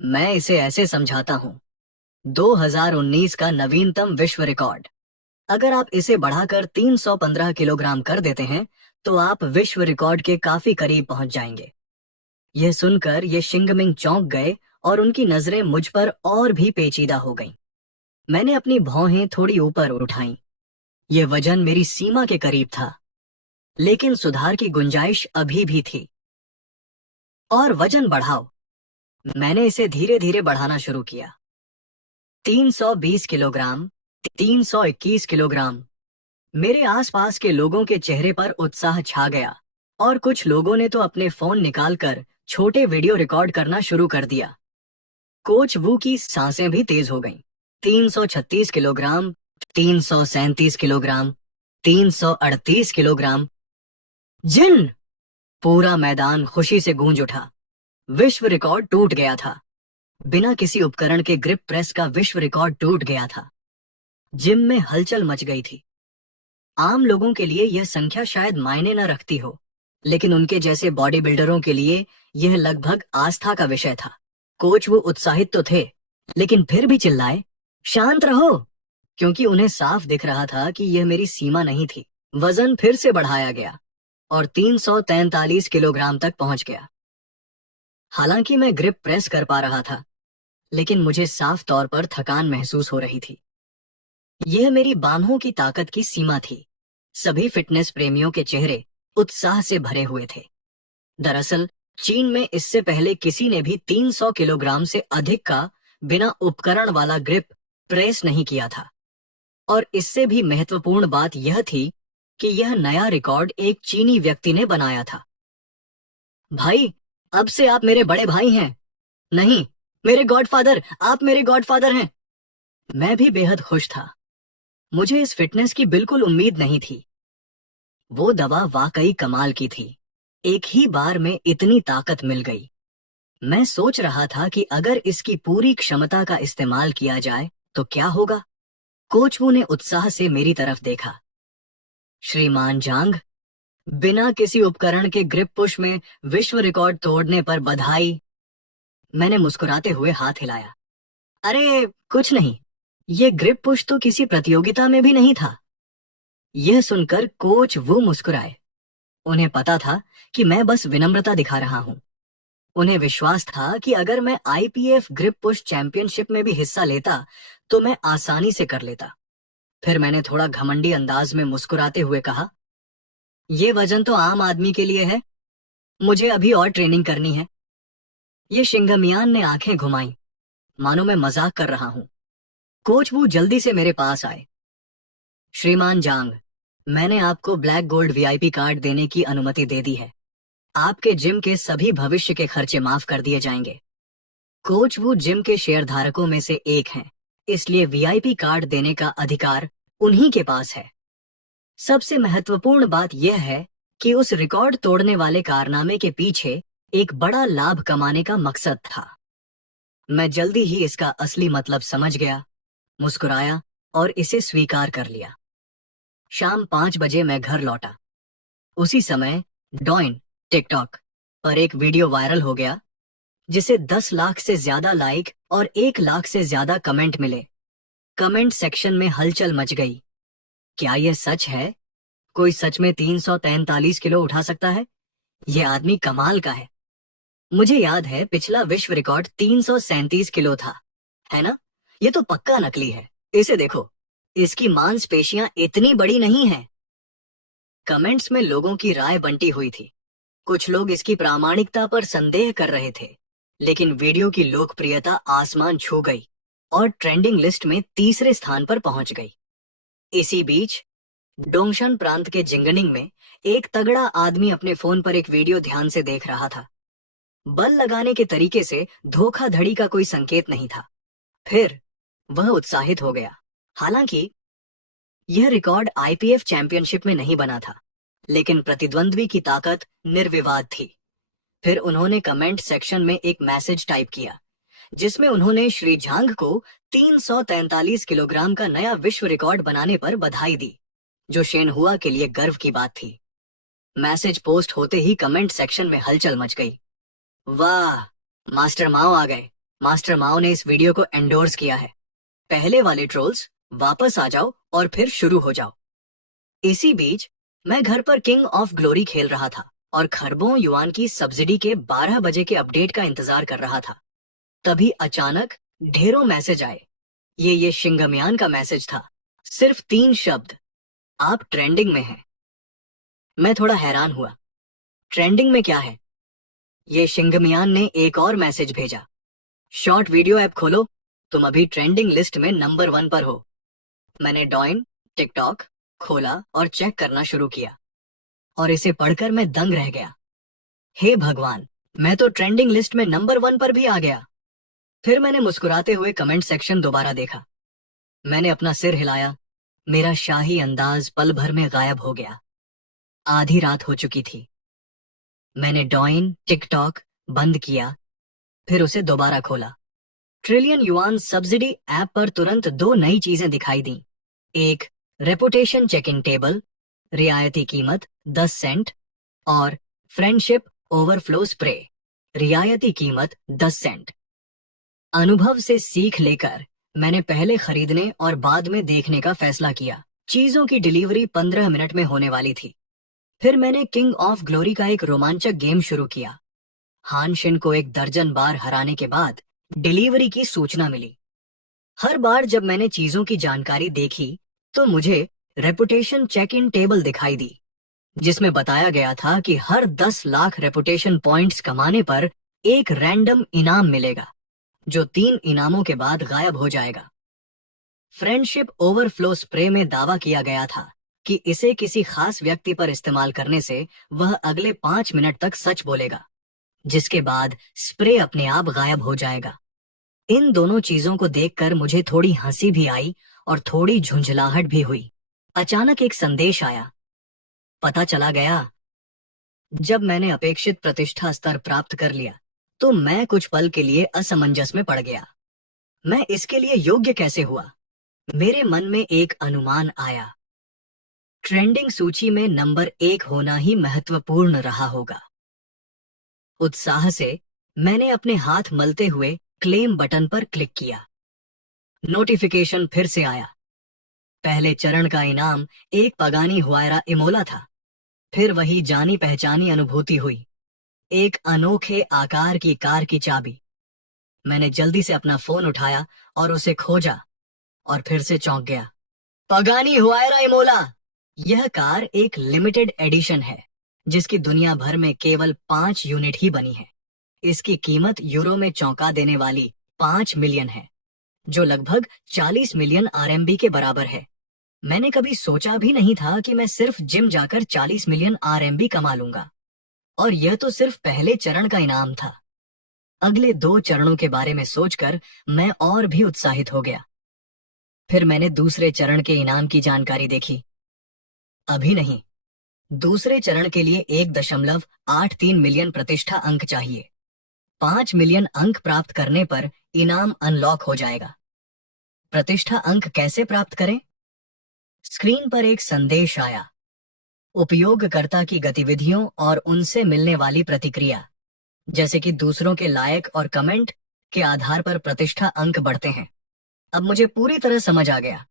मैं इसे ऐसे समझाता हूं, 2019 का नवीनतम विश्व रिकॉर्ड। अगर आप इसे बढ़ाकर 315 किलोग्राम कर देते हैं तो आप विश्व रिकॉर्ड के काफी करीब पहुंच जाएंगे। यह सुनकर ये शिंगमिंग चौंक गए और उनकी नजरें मुझ पर और भी पेचीदा हो गईं। मैंने अपनी भौहें थोड़ी ऊपर उठाईं। यह वजन मेरी सीमा के करीब था, लेकिन सुधार की गुंजाइश अभी भी थी। और वजन बढ़ाओ। मैंने इसे धीरे धीरे बढ़ाना शुरू किया। 320 किलोग्राम, 321 किलोग्राम। मेरे आसपास के लोगों के चेहरे पर उत्साह छा गया और कुछ लोगों ने तो अपने फोन निकालकर छोटे वीडियो रिकॉर्ड करना शुरू कर दिया। कोच वू की सांसें भी तेज हो गईं। 336 किलोग्राम, 337 किलोग्राम, 338 किलोग्राम। जिन! पूरा मैदान खुशी से गूंज उठा। विश्व रिकॉर्ड टूट गया था। बिना किसी उपकरण के ग्रिप प्रेस का विश्व रिकॉर्ड टूट गया था। जिम में हलचल मच गई थी। आम लोगों के लिए यह संख्या शायद मायने न रखती हो, लेकिन उनके जैसे बॉडी बिल्डरों के लिए यह लगभग आस्था का विषय था। कोच वो उत्साहित तो थे, लेकिन फिर भी चिल्लाए, शांत रहो, क्योंकि उन्हें साफ दिख रहा था कि यह मेरी सीमा नहीं थी। वजन फिर से बढ़ाया गया और 343 किलोग्राम तक पहुंच गया। हालांकि मैं ग्रिप प्रेस कर पा रहा था, लेकिन मुझे साफ तौर पर थकान महसूस हो रही थी। यह मेरी बाहों की ताकत की सीमा थी। सभी फिटनेस प्रेमियों के चेहरे उत्साह से भरे हुए थे। दरअसल चीन में इससे पहले किसी ने भी 300 किलोग्राम से अधिक का बिना उपकरण वाला ग्रिप प्रेस नहीं किया था। और इससे भी महत्वपूर्ण बात यह थी कि यह नया रिकॉर्ड एक चीनी व्यक्ति ने बनाया था। भाई, अब से आप मेरे बड़े भाई हैं। नहीं, मेरे गॉडफादर, आप मेरे गॉडफादर हैं। मैं भी बेहद खुश था। मुझे इस फिटनेस की बिल्कुल उम्मीद नहीं थी। वो दवा वाकई कमाल की थी। एक ही बार में इतनी ताकत मिल गई। मैं सोच रहा था कि अगर इसकी पूरी क्षमता का इस्तेमाल किया जाए तो क्या होगा। कोच वू ने उत्साह से मेरी तरफ देखा। श्रीमान जांग, बिना किसी उपकरण के ग्रिप पुश में विश्व रिकॉर्ड तोड़ने पर बधाई। मैंने मुस्कुराते हुए हाथ हिलाया। अरे कुछ नहीं, ये ग्रिप पुश तो किसी प्रतियोगिता में भी नहीं था। यह सुनकर कोच वो मुस्कुराए। उन्हें पता था कि मैं बस विनम्रता दिखा रहा हूं। उन्हें विश्वास था कि अगर मैं आईपीएफ ग्रिप पुश चैंपियनशिप में भी हिस्सा लेता तो मैं आसानी से कर लेता। फिर मैंने थोड़ा घमंडी अंदाज में मुस्कुराते हुए कहा, ये वजन तो आम आदमी के लिए है, मुझे अभी और ट्रेनिंग करनी है। ये शिंगमियान ने आंखें घुमाई, मानो मैं मजाक कर रहा हूं। कोच वो जल्दी से मेरे पास आए। श्रीमान जांग, मैंने आपको ब्लैक गोल्ड वीआईपी कार्ड देने की अनुमति दे दी है। आपके जिम के सभी भविष्य के खर्चे माफ कर दिए जाएंगे। कोच वो जिम के शेयरधारकों में से एक हैं, इसलिए वीआईपी कार्ड देने का अधिकार उन्हीं के पास है। सबसे महत्वपूर्ण बात यह है कि उस रिकॉर्ड तोड़ने वाले कारनामे के पीछे एक बड़ा लाभ कमाने का मकसद था। मैं जल्दी ही इसका असली मतलब समझ गया, मुस्कुराया और इसे स्वीकार कर लिया। शाम 5 बजे मैं घर लौटा। उसी समय डॉइन टिकटॉक पर एक वीडियो वायरल हो गया जिसे 10 लाख से ज्यादा लाइक और 1 लाख से ज्यादा कमेंट मिले। कमेंट सेक्शन में हलचल मच गई। क्या यह सच है? कोई सच में 343 किलो उठा सकता है? यह आदमी कमाल का है। मुझे याद है पिछला विश्व रिकॉर्ड 337 किलो था, है ना? ये तो पक्का नकली है। इसे देखो, इसकी मांसपेशियां इतनी बड़ी नहीं हैं। कमेंट्स में लोगों की राय बंटी हुई थी। कुछ लोग इसकी प्रामाणिकता पर संदेह कर रहे थे, लेकिन वीडियो की लोकप्रियता आसमान छू गई और ट्रेंडिंग लिस्ट में 3रे स्थान पर पहुंच गई। इसी बीच डोंगशन प्रांत के जिंगनिंग में एक तगड़ा आदमी अपने फोन पर एक वीडियो ध्यान से देख रहा था। बल लगाने के तरीके से धोखाधड़ी का कोई संकेत नहीं था। फिर वह उत्साहित हो गया। हालांकि यह रिकॉर्ड आईपीएफ चैंपियनशिप में नहीं बना था, लेकिन प्रतिद्वंद्वी की ताकत निर्विवाद थी। फिर उन्होंने कमेंट सेक्शन में एक मैसेज टाइप किया जिसमें उन्होंने श्री झांग को 343 किलोग्राम का नया विश्व रिकॉर्ड बनाने पर बधाई दी, जो शेनहुआ के लिए गर्व की बात थी। मैसेज पोस्ट होते ही कमेंट सेक्शन में हलचल मच गई। वाह, मास्टर माओ आ गए। मास्टर माओ ने इस वीडियो को एंडोर्स किया है। पहले वाले ट्रोल्स वापस आ जाओ और फिर शुरू हो जाओ। इसी बीच मैं घर पर किंग ऑफ ग्लोरी खेल रहा था और खरबों युआन की सब्सिडी के 12 बजे के अपडेट का इंतजार कर रहा था। तभी अचानक ढेरों मैसेज आए। ये शिंगमियान का मैसेज था। सिर्फ 3 शब्द, आप ट्रेंडिंग में हैं। मैं थोड़ा हैरान हुआ। ट्रेंडिंग में क्या है? ये शिंगमियान ने एक और मैसेज भेजा। शॉर्ट वीडियो ऐप खोलो, तुम अभी ट्रेंडिंग लिस्ट में नंबर 1 पर हो। मैंने डॉइन टिकटॉक खोला और चेक करना शुरू किया और इसे पढ़कर मैं दंग रह गया। हे भगवान, मैं तो ट्रेंडिंग लिस्ट में नंबर 1 पर भी आ गया। फिर मैंने मुस्कुराते हुए कमेंट सेक्शन दोबारा देखा। मैंने अपना सिर हिलाया। मेरा शाही अंदाज पल भर में गायब हो गया। आधी रात हो चुकी थी। मैंने डॉइन टिकटॉक बंद किया, फिर उसे दोबारा खोला। ट्रिलियन युआन सब्सिडी ऐप पर तुरंत 2 नई चीजें दिखाई दी। एक, रेपुटेशन चेक इन टेबल, रियायती कीमत 10 सेंट, और फ्रेंडशिप ओवरफ्लो स्प्रे, रियायती कीमत 10 सेंट। अनुभव से सीख लेकर मैंने पहले खरीदने और बाद में देखने का फैसला किया। चीजों की डिलीवरी 15 मिनट में होने वाली थी। फिर मैंने किंग ऑफ ग्लोरी का एक रोमांचक गेम शुरू किया। हान शिन को 1 दर्जन बार हराने के बाद डिलीवरी की सूचना मिली। हर बार जब मैंने चीजों की जानकारी देखी तो मुझे रेपुटेशन चेक इन टेबल दिखाई दी, जिसमें बताया गया था कि हर 10 लाख रेपुटेशन पॉइंट्स कमाने पर एक रैंडम इनाम मिलेगा, जो 3 इनामों के बाद गायब हो जाएगा। फ्रेंडशिप ओवरफ्लो स्प्रे में दावा किया गया था कि इसे किसी खास व्यक्ति पर इस्तेमाल करने से वह अगले 5 मिनट तक सच बोलेगा, जिसके बाद स्प्रे अपने आप गायब हो जाएगा। इन दोनों चीजों को देखकर मुझे थोड़ी हंसी भी आई और थोड़ी झुंझलाहट भी हुई। अचानक एक संदेश आया। पता चला गया। जब मैंने अपेक्षित प्रतिष्ठा स्तर प्राप्त कर लिया तो मैं कुछ पल के लिए असमंजस में पड़ गया। मैं इसके लिए योग्य कैसे हुआ? मेरे मन में एक अनुमान आया। ट्रेंडिंग सूची में नंबर 1 होना ही महत्वपूर्ण रहा होगा। उत्साह से मैंने अपने हाथ मलते हुए क्लेम बटन पर क्लिक किया। नोटिफिकेशन फिर से आया। पहले चरण का इनाम एक पगानी हुआयरा इमोला था। फिर वही जानी पहचानी अनुभूति हुई, एक अनोखे आकार की कार की चाबी। मैंने जल्दी से अपना फोन उठाया और उसे खोजा और फिर से चौंक गया। Pagani Huayra Imola! यह कार एक लिमिटेड एडिशन है जिसकी दुनिया भर में केवल 5 यूनिट ही बनी है। इसकी कीमत यूरो में चौंका देने वाली 5 मिलियन है, जो लगभग 40 मिलियन आरएमबी के बराबर है। मैंने कभी सोचा भी नहीं था कि मैं सिर्फ जिम जाकर 40 मिलियन आरएमबी कमा लूंगा। और यह तो सिर्फ पहले चरण का इनाम था। अगले 2 चरणों के बारे में सोचकर मैं और भी उत्साहित हो गया। फिर मैंने दूसरे चरण के इनाम की जानकारी देखी। अभी नहीं, दूसरे चरण के लिए 1.83 मिलियन प्रतिष्ठा अंक चाहिए। 5 मिलियन अंक प्राप्त करने पर इनाम अनलॉक हो जाएगा। प्रतिष्ठा अंक कैसे प्राप्त करें? स्क्रीन पर एक संदेश आया। उपयोगकर्ता की गतिविधियों और उनसे मिलने वाली प्रतिक्रिया, जैसे कि दूसरों के लाइक और कमेंट के आधार पर प्रतिष्ठा अंक बढ़ते हैं। अब मुझे पूरी तरह समझ आ गया।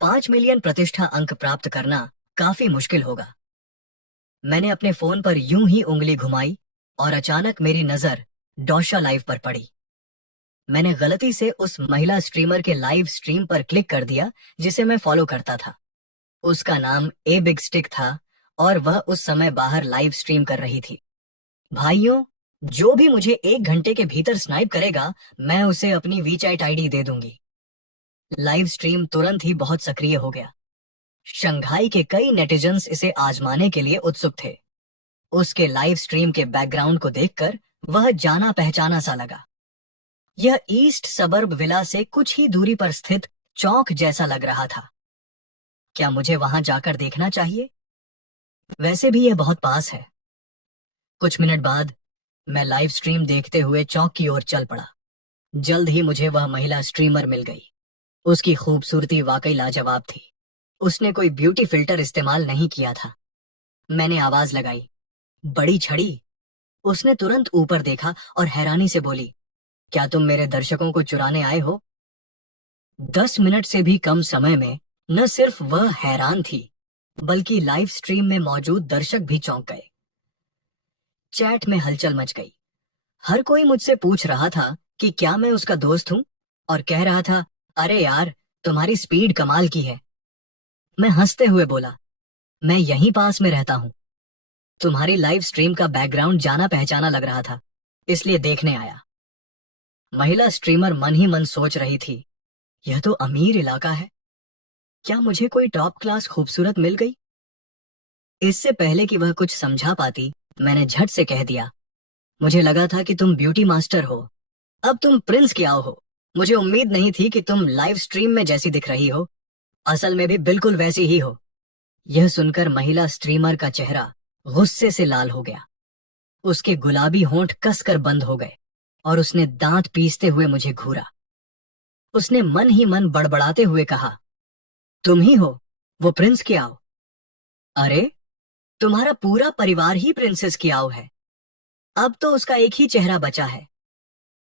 5 मिलियन प्रतिष्ठा अंक प्राप्त करना काफी मुश्किल होगा। मैंने अपने फोन पर यूं ही उंगली घुमाई और अचानक मेरी नजर डोशा लाइव पर पड़ी। मैंने गलती से उस महिला स्ट्रीमर के लाइव स्ट्रीम पर क्लिक कर दिया जिसे मैं फॉलो करता था। उसका नाम ए बिग स्टिक था और वह उस समय बाहर लाइव स्ट्रीम कर रही थी। भाइयों, जो भी मुझे 1 घंटे के भीतर स्नाइप करेगा, मैं उसे अपनी वीचैट आईडी दे दूंगी। लाइव स्ट्रीम तुरंत ही बहुत सक्रिय हो गया। शंघाई के कई नेटिजन्स इसे आजमाने के लिए उत्सुक थे। उसके लाइव स्ट्रीम के बैकग्राउंड को देखकर वह जाना पहचाना सा लगा। यह ईस्ट सबर्ब विला से कुछ ही दूरी पर स्थित चौक जैसा लग रहा था। क्या मुझे वहां जाकर देखना चाहिए? वैसे भी यह बहुत पास है। कुछ मिनट बाद मैं लाइव स्ट्रीम देखते हुए चौक की ओर चल पड़ा। जल्द ही मुझे वह महिला स्ट्रीमर मिल गई। उसकी खूबसूरती वाकई लाजवाब थी। उसने कोई ब्यूटी फिल्टर इस्तेमाल नहीं किया था। मैंने आवाज लगाई, बड़ी छड़ी। उसने तुरंत ऊपर देखा और हैरानी से बोली, क्या तुम मेरे दर्शकों को चुराने आए हो? 10 मिनट से भी कम समय में न सिर्फ वह हैरान थी, बल्कि लाइव स्ट्रीम में मौजूद दर्शक भी चौंक गए। चैट में हलचल मच गई। हर कोई मुझसे पूछ रहा था कि क्या मैं उसका दोस्त हूं, और कह रहा था, अरे यार, तुम्हारी स्पीड कमाल की है। मैं हंसते हुए बोला, मैं यहीं पास में रहता हूं। तुम्हारी लाइव स्ट्रीम का बैकग्राउंड जाना पहचाना लग रहा था, इसलिए देखने आया। महिला स्ट्रीमर मन ही मन सोच रही थी, यह तो अमीर इलाका है। क्या मुझे कोई टॉप क्लास खूबसूरत मिल गई? इससे पहले कि वह कुछ समझा पाती, मैंने झट से कह दिया, मुझे लगा था कि तुम ब्यूटी मास्टर हो, अब तुम प्रिंस क्या हो। मुझे उम्मीद नहीं थी कि तुम लाइव स्ट्रीम में जैसी दिख रही हो, असल में भी बिल्कुल वैसी ही हो। यह सुनकर महिला स्ट्रीमर का चेहरा गुस्से से लाल हो गया। उसके गुलाबी होंठ कसकर बंद हो गए और उसने दांत पीसते हुए मुझे घूरा। उसने मन ही मन बड़बड़ाते हुए कहा, तुम ही हो वो प्रिंस कियाओ? अरे, तुम्हारा पूरा परिवार ही प्रिंसेस कियाओ है। अब तो उसका एक ही चेहरा बचा है।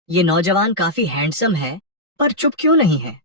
ये नौजवान काफी हैंडसम है, पर चुप क्यों नहीं है?